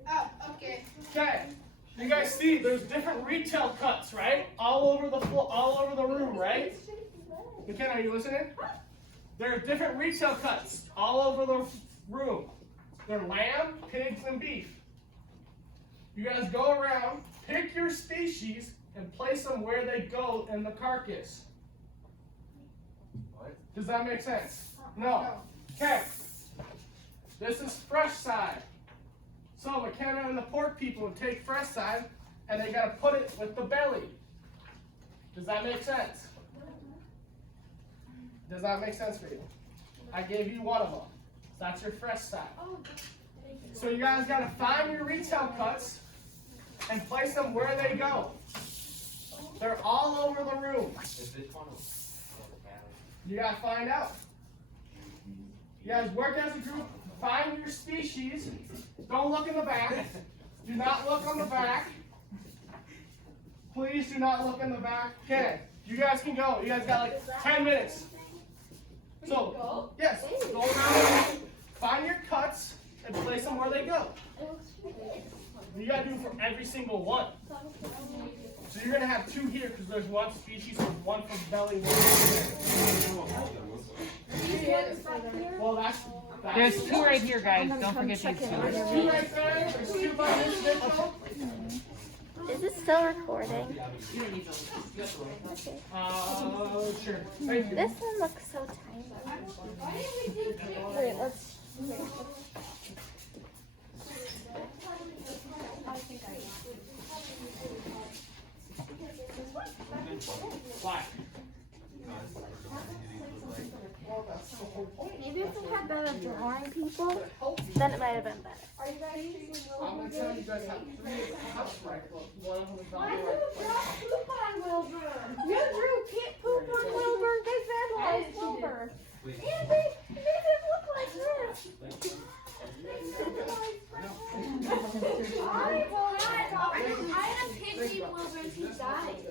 Oh, okay. Okay. You guys see? There's different retail cuts, right? All over the floor, all over the room, right? McKenna, are you listening? There are different retail cuts all over the room. They're lamb, pigs, and beef. You guys go around, pick your species, and place them where they go in the carcass. What? Does that make sense? No. Okay. This is fresh side. So McKenna and the pork people would take fresh side, and they gotta put it with the belly. Does that make sense? Does that make sense for you? I gave you one of them. That's your fresh side. So you guys gotta find your retail cuts and place them where they go. They're all over the room. Is this one of the You gotta find out. You guys work as a group, find your species. Don't look in the back. Do not look on the back. Please do not look in the back. Okay, you guys can go. You guys got like 10 minutes. So, yes, go around, find your cuts, and place them where they go. You gotta do it for every single one. So you're gonna have two here because there's one species, so one for belly, one for well, that's There's two right here, guys. Don't forget these two. There's two right there. There's two by this Mitchell. Is this still recording? Sure. Thank you. This one looks so tiny. Wait, let's. Why? Maybe if we had better drawing people, then it might have been better. I'm gonna tell you guys have three cups right. One of them is not I right. drew poop on Wilbur. You drew poop on Wilbur. They vandalized Wilbur. And they made him look like this. I had a pig eat Wilbur and he died.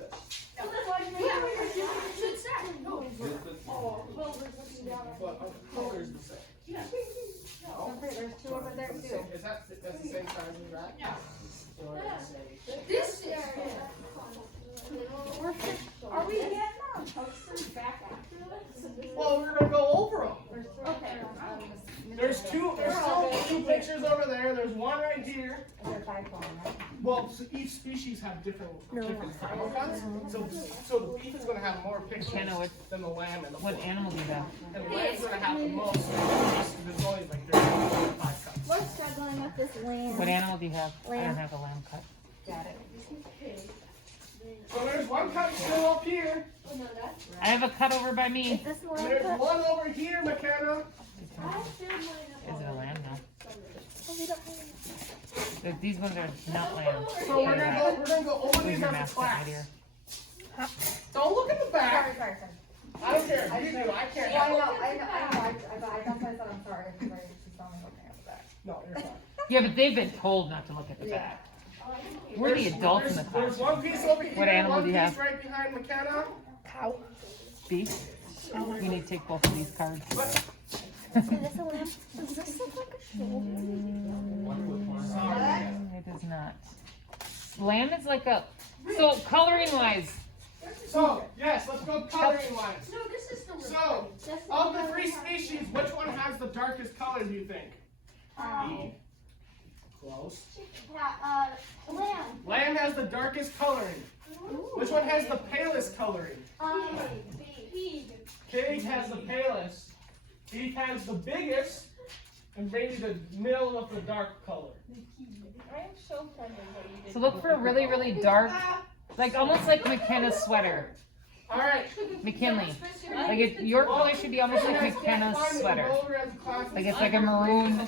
but color's the same. Okay, there's two over there too. Is that's the same size as that? Yeah. This is. Are we getting our posters back after this? Well, we're gonna go over them. Okay. There's still two pictures over there. There's one right here. Well, so each species have different final cuts. So the beef is gonna have more pictures Kenna, than the lamb and the What pork. animal do you have? And the lamb's gonna have the most. There's only like 35 cuts. We're struggling with this land. What animal do you have? I Lamb. don't have a lamb cut. Got it. So there's one cut still up here. I have a cut over by Is me. this the And land there's cut? one over here, McKenna. Is it a lamb? No. Oh, we don't have These ones are not lambs. So we're gonna go over Who's these your as a mascot right class. here? Don't look at the back. Sorry. I don't care. You do. I can't. I don't play that, I'm sorry. She's only looking at the back. No, you're fine. Yeah, but they've been told not to look at the back. We're the adults in the There's class. one piece over here. What animal one do you piece have? right behind McKenna. Beef. You need to take both of these cards. Is this a lamb? Does this look like a shoulder? Sorry. It is not. Lamb is like a. So coloring wise, So yes, let's go coloring wise. No, this is the. So of the three species, which one has the darkest color? Do you think? Close. Lamb. Lamb has the darkest coloring. Which one has the palest coloring? Pig. Pig has the palest. Beef has the biggest, and maybe the middle of the dark color. I am so friendly that you did. so look for a really, really dark, like almost like McKenna's sweater. All right. McKinley. Like your color should be almost like McKenna's sweater. Like it's like a maroon.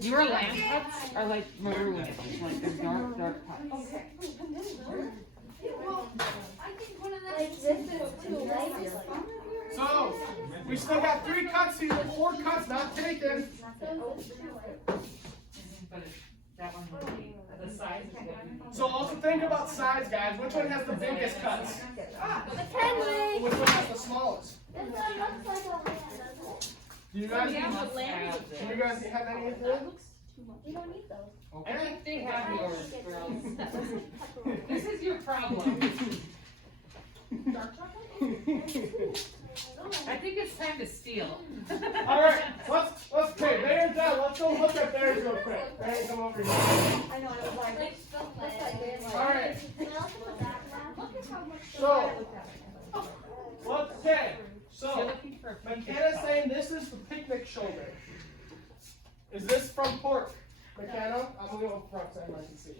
Your lamb cuts are like maroon. Like they're dark, dark cuts. Like this is too light. So we still got 3 cuts here, 4 cuts not taken. So also think about size, guys. Which one has the biggest cuts? McKinley. Which one has the smallest? This one looks like a lamb, doesn't it? Do you guys, do you guys have any of them? We don't need those. Okay. They have yours, girls. This is your problem. I think it's time to steal. All right. Let's okay. They're done. Let's go look at theirs real quick. Barry, come over here. I know, I was like, All right. Can I look at the back now? Look at how much. So okay. You're So looking for a picture. McKenna's saying this is the picnic shoulder. Is this from pork? McKenna, I'm gonna go front so everyone can see.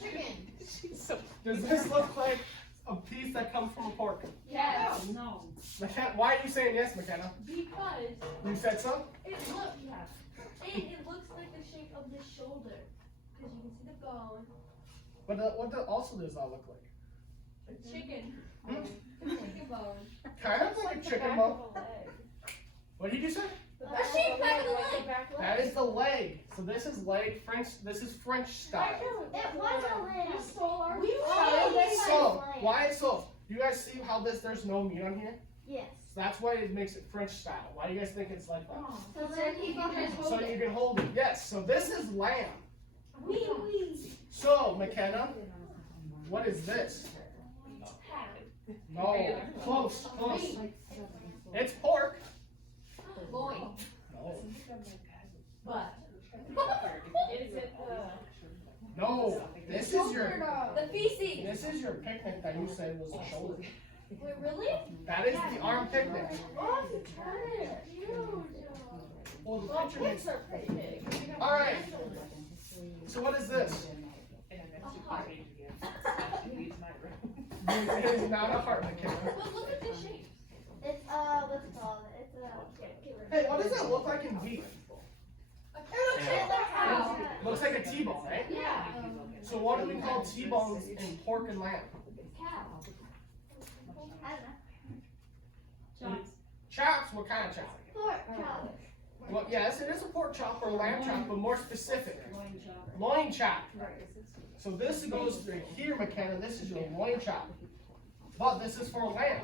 Chicken. Does this look like a piece that comes from a pork? Yes. No. McKenna, why are you saying yes, McKenna? Because You said so? it looks it looks like the shape of the shoulder. Because you can see the bone. But what also does that look like? Chicken. Hmm? Chicken bone. Kind of like a chicken bone. What did you say? A sheep back of the leg. That is the leg. So this is leg French. This is French style. It was a lamb. So why is so? You guys see how there's no meat on here? Yes. So that's why it makes it French style. Why do you guys think it's like that? So then people can So you can hold it. Yes. So this is lamb. wee. So McKenna, what is this? No. Close. It's pork. Loin. No. But. Is it No. This is your. the feces? This is your picnic that you said was the shoulder. Wait, really? That is the arm picnic. Oh, it's kind of huge. Well, the Well, picture makes. pigs are pretty big. All right. So what is this? It is not a heart, McKenna. But look at the shape. It's what's it called? It's Hey, what does that look like in beef? It looks like the house. Looks like a T-bone, right? Yeah. So what do we call T-bones in pork and lamb? cow. I don't know. Chops. Chops, what kind of chop? Pork chop. Well, yes, it is a pork chop or a lamb chop, but more specific. Loin chop. Loin chop. So this goes right here, McKenna. This is your loin chop. But this is for lamb.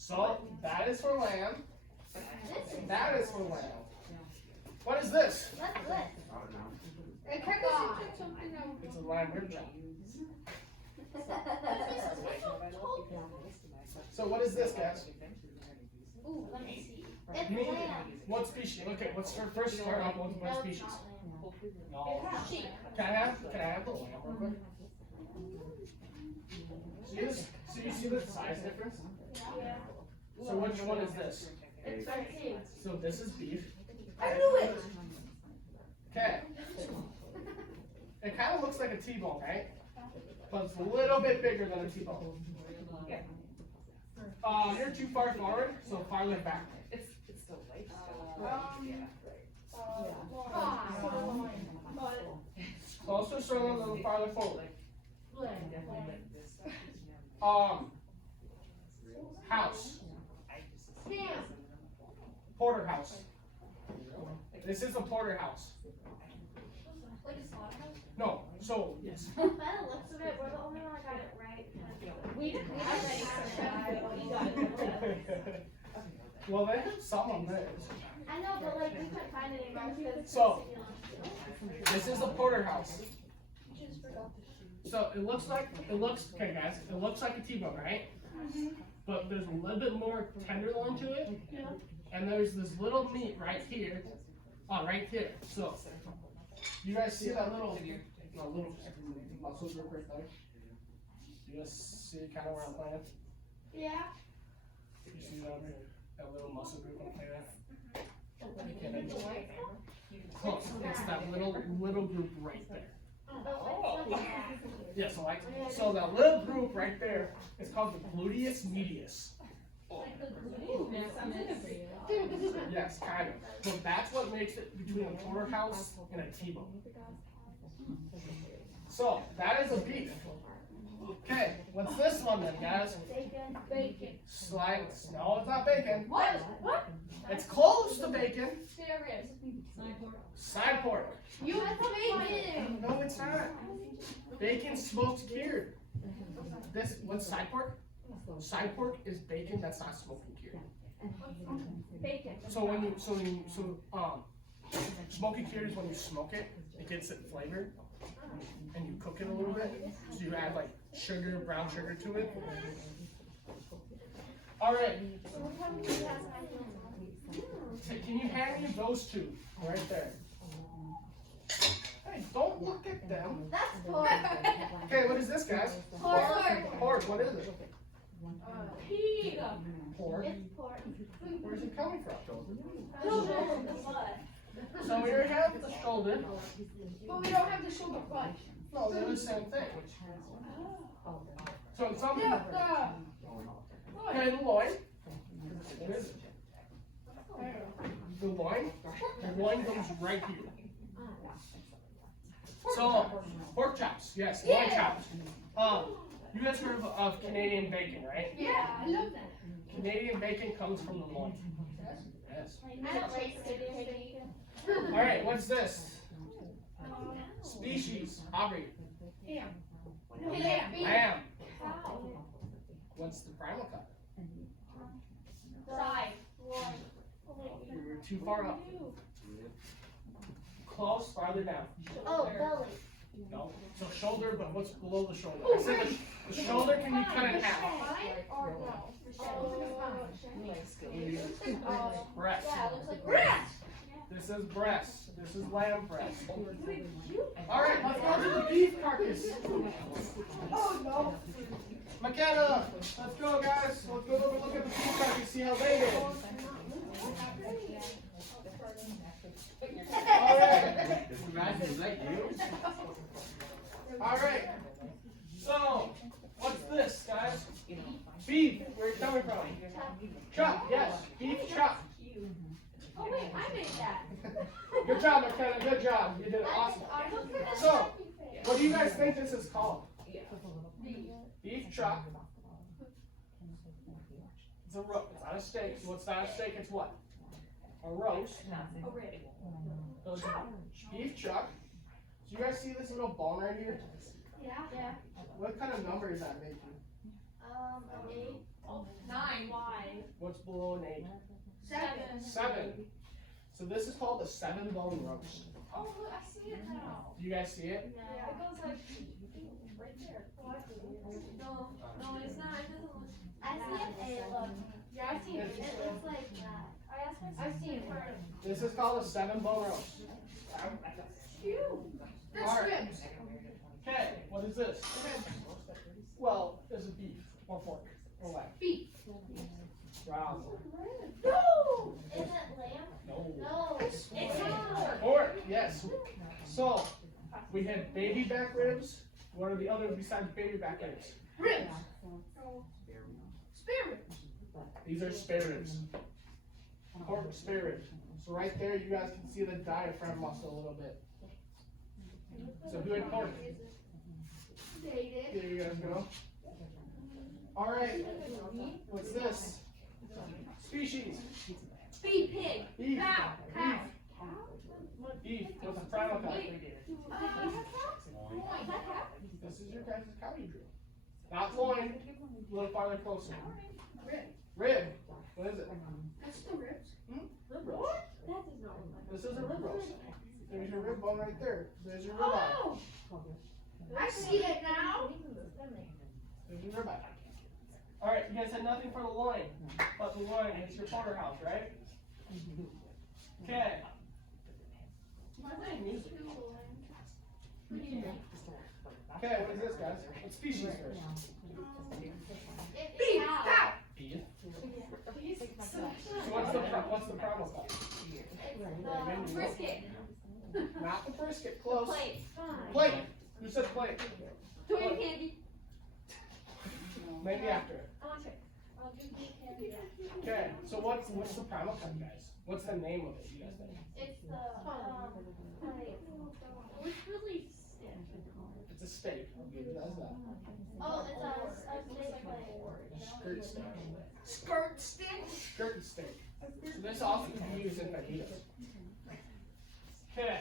So that is for lamb. This is. That is for lamb. What is this? What's this? I don't know. It kind of seems like something else. It's a lamb rib chop. So what is this, guys? Ooh, let me see. It's Me? lamb. What species? Okay, let's first start off with what species. No, it's not sheep. Can I have the lamb real quick? See this? So you see the size difference? Yeah. So which one is this? It's cartoon. So this is beef. I knew it. Okay. It kind of looks like a T-bone, right? But it's a little bit bigger than a T-bone. You're too far forward, so farther back. Closer, so a little farther forward. House. Damn. Porterhouse. This is a porterhouse. Like a slaughterhouse? No, so, yes. By the looks of it, we're the only one that got it right. We Well, they have some on theirs. I know, but like we couldn't find it anymore because. So, this is a porterhouse. So it looks, okay guys, it looks like a T-bone, right? But there's a little bit more tenderloin to it. Yeah. And there's this little meat right here. Right here. So, you guys see that little muscle group right there? You guys see kind of where I'm playing? Yeah. You see that over here? That little muscle group I'm playing at? Close. It's that little group right there. Yeah, so that little group right there is called the gluteus medius. Yes, kind of. But that's what makes it between a porterhouse and a T-bone. So, that is a beef. Okay, what's this one then, guys? Bacon. Bacon. Slice. No, it's not bacon. What? What? It's close to bacon. There is. Side pork. You have bacon. No, it's not. Bacon smoked cured. This, what's side pork? Side pork is bacon that's not smoked and cured. Bacon. Smoky cured is when you smoke it, it gets it flavored, and you cook it a little bit, so you add like sugar, brown sugar to it. All right, can you hand me those two right there? Hey, don't look at them. That's pork. Okay, what is this, guys? Pork. Pork, what is it? Pig. Pork. It's pork. Where's it coming from? Shoulder. So we already have the shoulder. But we don't have the shoulder butt. No, they're the same thing. So it's something. Okay, the loin. What is it? The loin? The loin goes right here. So, pork chops, yes, loin chops. You guys heard of Canadian bacon, right? Yeah, I love that. Canadian bacon comes from the loin. Yes. I don't like bacon. Alright, what's this? Species, Aubrey. Ham. Lamb. What's the primal cut? Side. You're too far up. Close, farther down. Oh, belly. No. So shoulder, but what's below the shoulder? I said the shoulder can be cut in half. Or no? Breast. Yeah, it looks like breast. This is breast. This is lamb breast. Alright, let's go to the beef carcass. Oh no. McKenna, let's go guys. Let's go over and look at the beef carcass, see how they did. Alright, so, what's this, guys? Beef, where are you coming from? Chop, yes, beef chop. Oh wait, I made that. Good job, McKenna, good job. You did awesome. So, what do you guys think this is called? Beef chop. It's a roast. It's not a steak. So what's not a steak? It's what? A roast. So it's beef chuck. So you guys see this little bone right here? Yeah. Yeah. What kind of number is that making? An 8. 9. Why? What's below an 8? 7. 7. So this is called the 7-bone roast. Oh, look, I see it now. Do you guys see it? Yeah. It goes like right there. No, it's not. It doesn't look. I see it, look. Yeah, I see it. It looks like that. I've seen it. This is called a 7-bone roast. Cute. That's Alright. ribs. Okay, what is this? Well, this is beef or pork or lamb. Beef. Wow. No. Is it lamb? No. No. It's not. Pork, yes. So, we had baby back ribs. What are the others besides baby back ribs? Ribs. Spare ribs. These are spare ribs. Pork spare ribs. So right there, you guys can see the diaphragm muscle a little bit. So who had pork? Here you guys go. All right. What's this? Species. Beef. Pig. Beef. Cow. Beef. What's the primal cut? Loin. This is your guys' cow you drew. Not loin. A little farther closer. Rib. What is it? That's the ribs. Rib roast. That does not look like This is a rib roast. There's your rib bone right there. There's your rib eye. Oh. I see it now. There's your rib eye. All right, you guys had nothing for the loin, but the loin is your porterhouse, right? Okay. Why am I music? Okay, what is this, guys? What species first? Beef. Cow. Beef. So what's the primal cut? Brisket. Not the brisket. Close. plate. Plate. Who said plate? Toy candy. Maybe after. I want to. I'll do the candy. Okay. So what's the primal cut, guys? What's the name of it? You guys think? It's the plate. Which really stiff. It's a steak. I'll give you guys that. Oh, it's a steak plate. Skirt steak. Skirt stick. Skirt steak. So this also could be used in fajitas. Okay.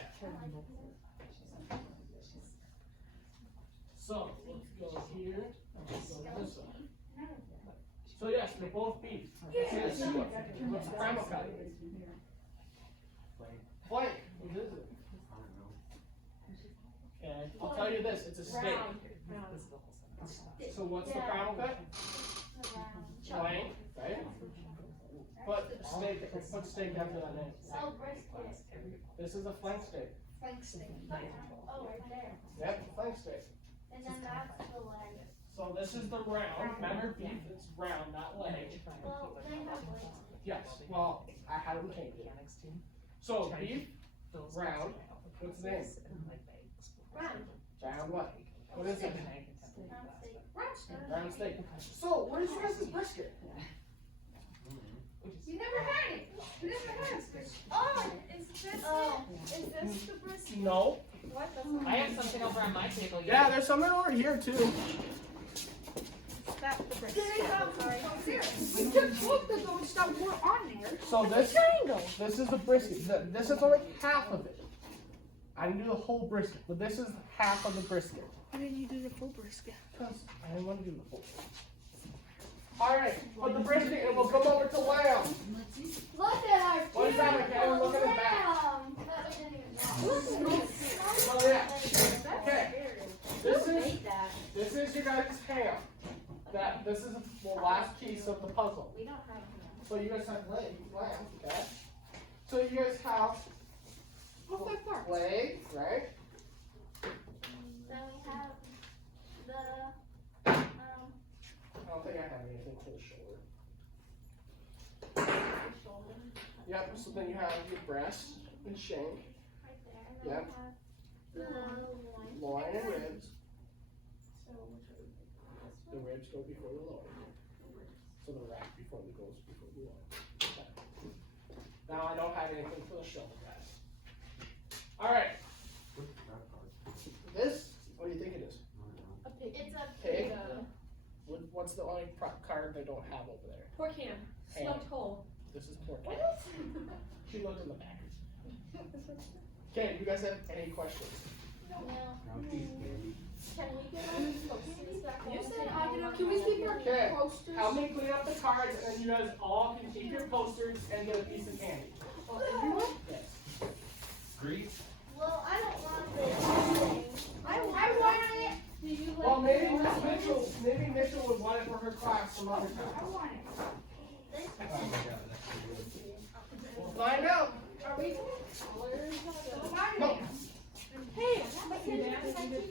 So let's go here. Let's go to this side. So yes, they're both beef. Yes. What's the primal cut? Flank. What is it? Okay. I'll tell you this. It's a steak. So what's the primal cut? Flank, right? Put steak after that name. Oh, brisket. This is a flank steak. Flank steak. Oh, right there. Yep, flank steak. And then that's the leg. So this is the round. Remember, beef is round, not leg. Well, they have legs. Yes. Well, I had them change it. So beef, round. What's the name? Round. Round what? What is it? Round steak. Round steak. So where's your guys' brisket? You never had it. You never had it. Oh, is this the brisket? No. What? I have something over on my table. Yeah, there's something over here too. They have here. We took both of those that were on there. So this is the brisket. This is only half of it. I didn't do the whole brisket, but this is half of the brisket. Why didn't you do the full brisket? Because I didn't want to do the whole. Alright, put the brisket and we'll come over to lamb. Look at our What is that, McKenna? Look at the back. Oh yeah. Okay. This is your guys' ham. This is the last piece of the puzzle. We don't have. So you guys have lamb, okay? So you guys have leg, right? Then we have the I don't think I have anything for the shoulder. shoulder Yep, so then you have your breast and shank, right there. Yep. And then we have the loin and ribs. So which one? This The one? ribs go before the loin. So the rack before the goes before the loin. Okay. Now I don't have anything for the shoulder, guys. Alright, this, what do you think it is? It's a Pig? What's the only card they don't have over there? pork ham. Ham. Smoked whole. This is pork. She looked in the back. Okay, you guys have any questions? No. Can we get our posters back on? You said I could have- Can we keep our Okay. posters? Help me clean up the cards, and then you guys all can keep your posters and get a piece of candy. Yes. Grease? Well, I don't want this thing. I want it. Do you like Well, maybe it? Miss Mitchell, maybe Mitchell would want it for her class some other time. I want it. Oh my god, that's so good. We'll find out. Are we colors? No, Hey, my kids are like colors.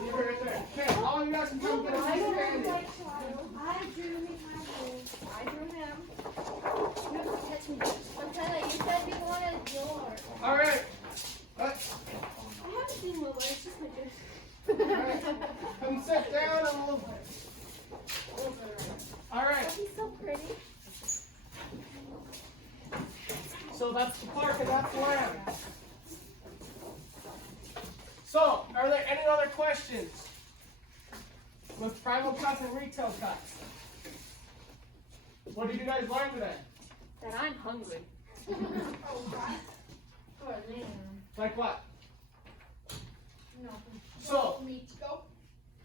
leave it right there. Okay, all you guys can come get a I piece of don't candy. like child. I drew me my goals. I drew him. You have to catch me. Montana, you said you wanted yours. All right. I haven't seen Willow. It's just my gift. Alright, come sit down and we'll. Alright, He's so pretty. so that's the park and that's the land. So, are there any other questions with primal cuts and retail cuts? What did you guys learn today? That I'm hungry. Like what? No. So, Meat go.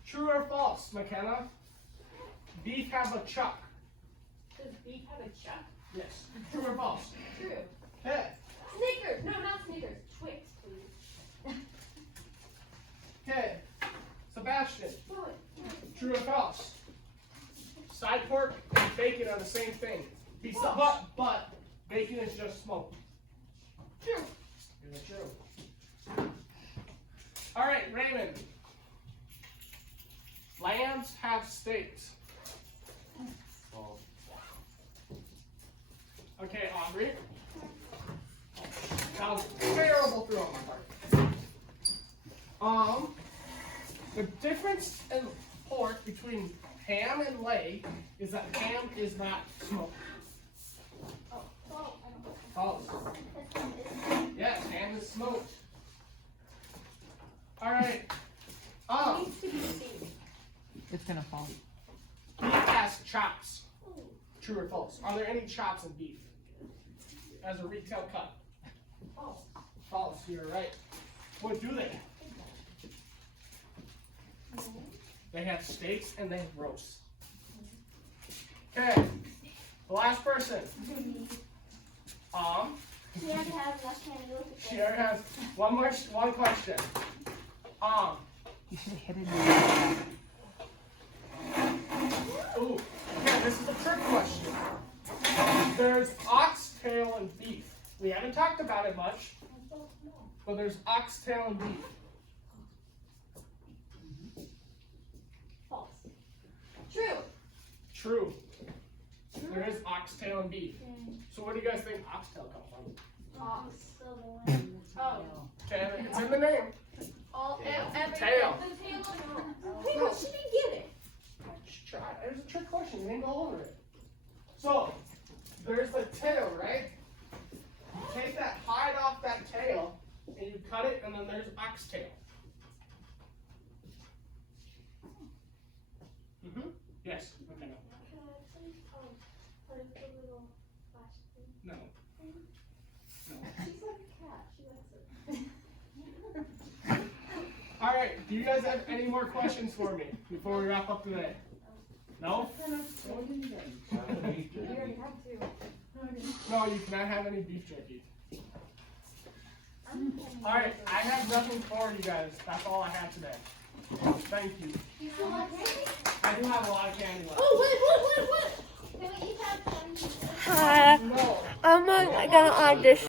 true or false, McKenna? Beef have a chuck. Does beef have a chuck? Yes. True or false? True. Okay. Snickers. No, not Snickers. Twix, please. Okay. Sebastian, What? true or false? Side pork and bacon are the same thing. But bacon is just smoked. True. Is it true? All right, Raymond. Lambs have steaks. False. Okay, Aubrey. That was terrible throw on my part. The difference in pork between ham and leg is that ham is not smoked. Oh, I don't know. False. Yes, ham is smoked. All right. Needs to be seen. It's gonna fall. Beef has chops. True or false? Are there any chops in beef? As a retail cut. False. False, you're right. What do they have? They have steaks and they have roasts. Okay, the last person. She had to have enough candy. Look at She this. already has one question. You should have hit it in the Ooh, okay, this is a trick question. There's oxtail and beef. We haven't talked about it much, but there's oxtail and beef. False. True. True. There is oxtail and beef. So what do you guys think oxtail comes from? Ox. Oh. Okay, it's in the name. All Tail. The tail. Hey, no, she didn't get it. Just try it. There's a trick question. You didn't go over it. So, there's the tail, right? You take that hide off that tail, and you cut it, and then there's oxtail. Mm-hmm. Yes. Okay. Can I please, like the little flash thing? No. No. She's like a cat. She likes it. All right. Do you guys have any more questions for me before we wrap up today? No? No, you cannot have any beef jerky. All right. I have nothing for you guys. That's all I have today. Thank you. You still like candy? I do have a lot of candy left. Oh, wait. Can we eat that candy? No. I'm gonna audition.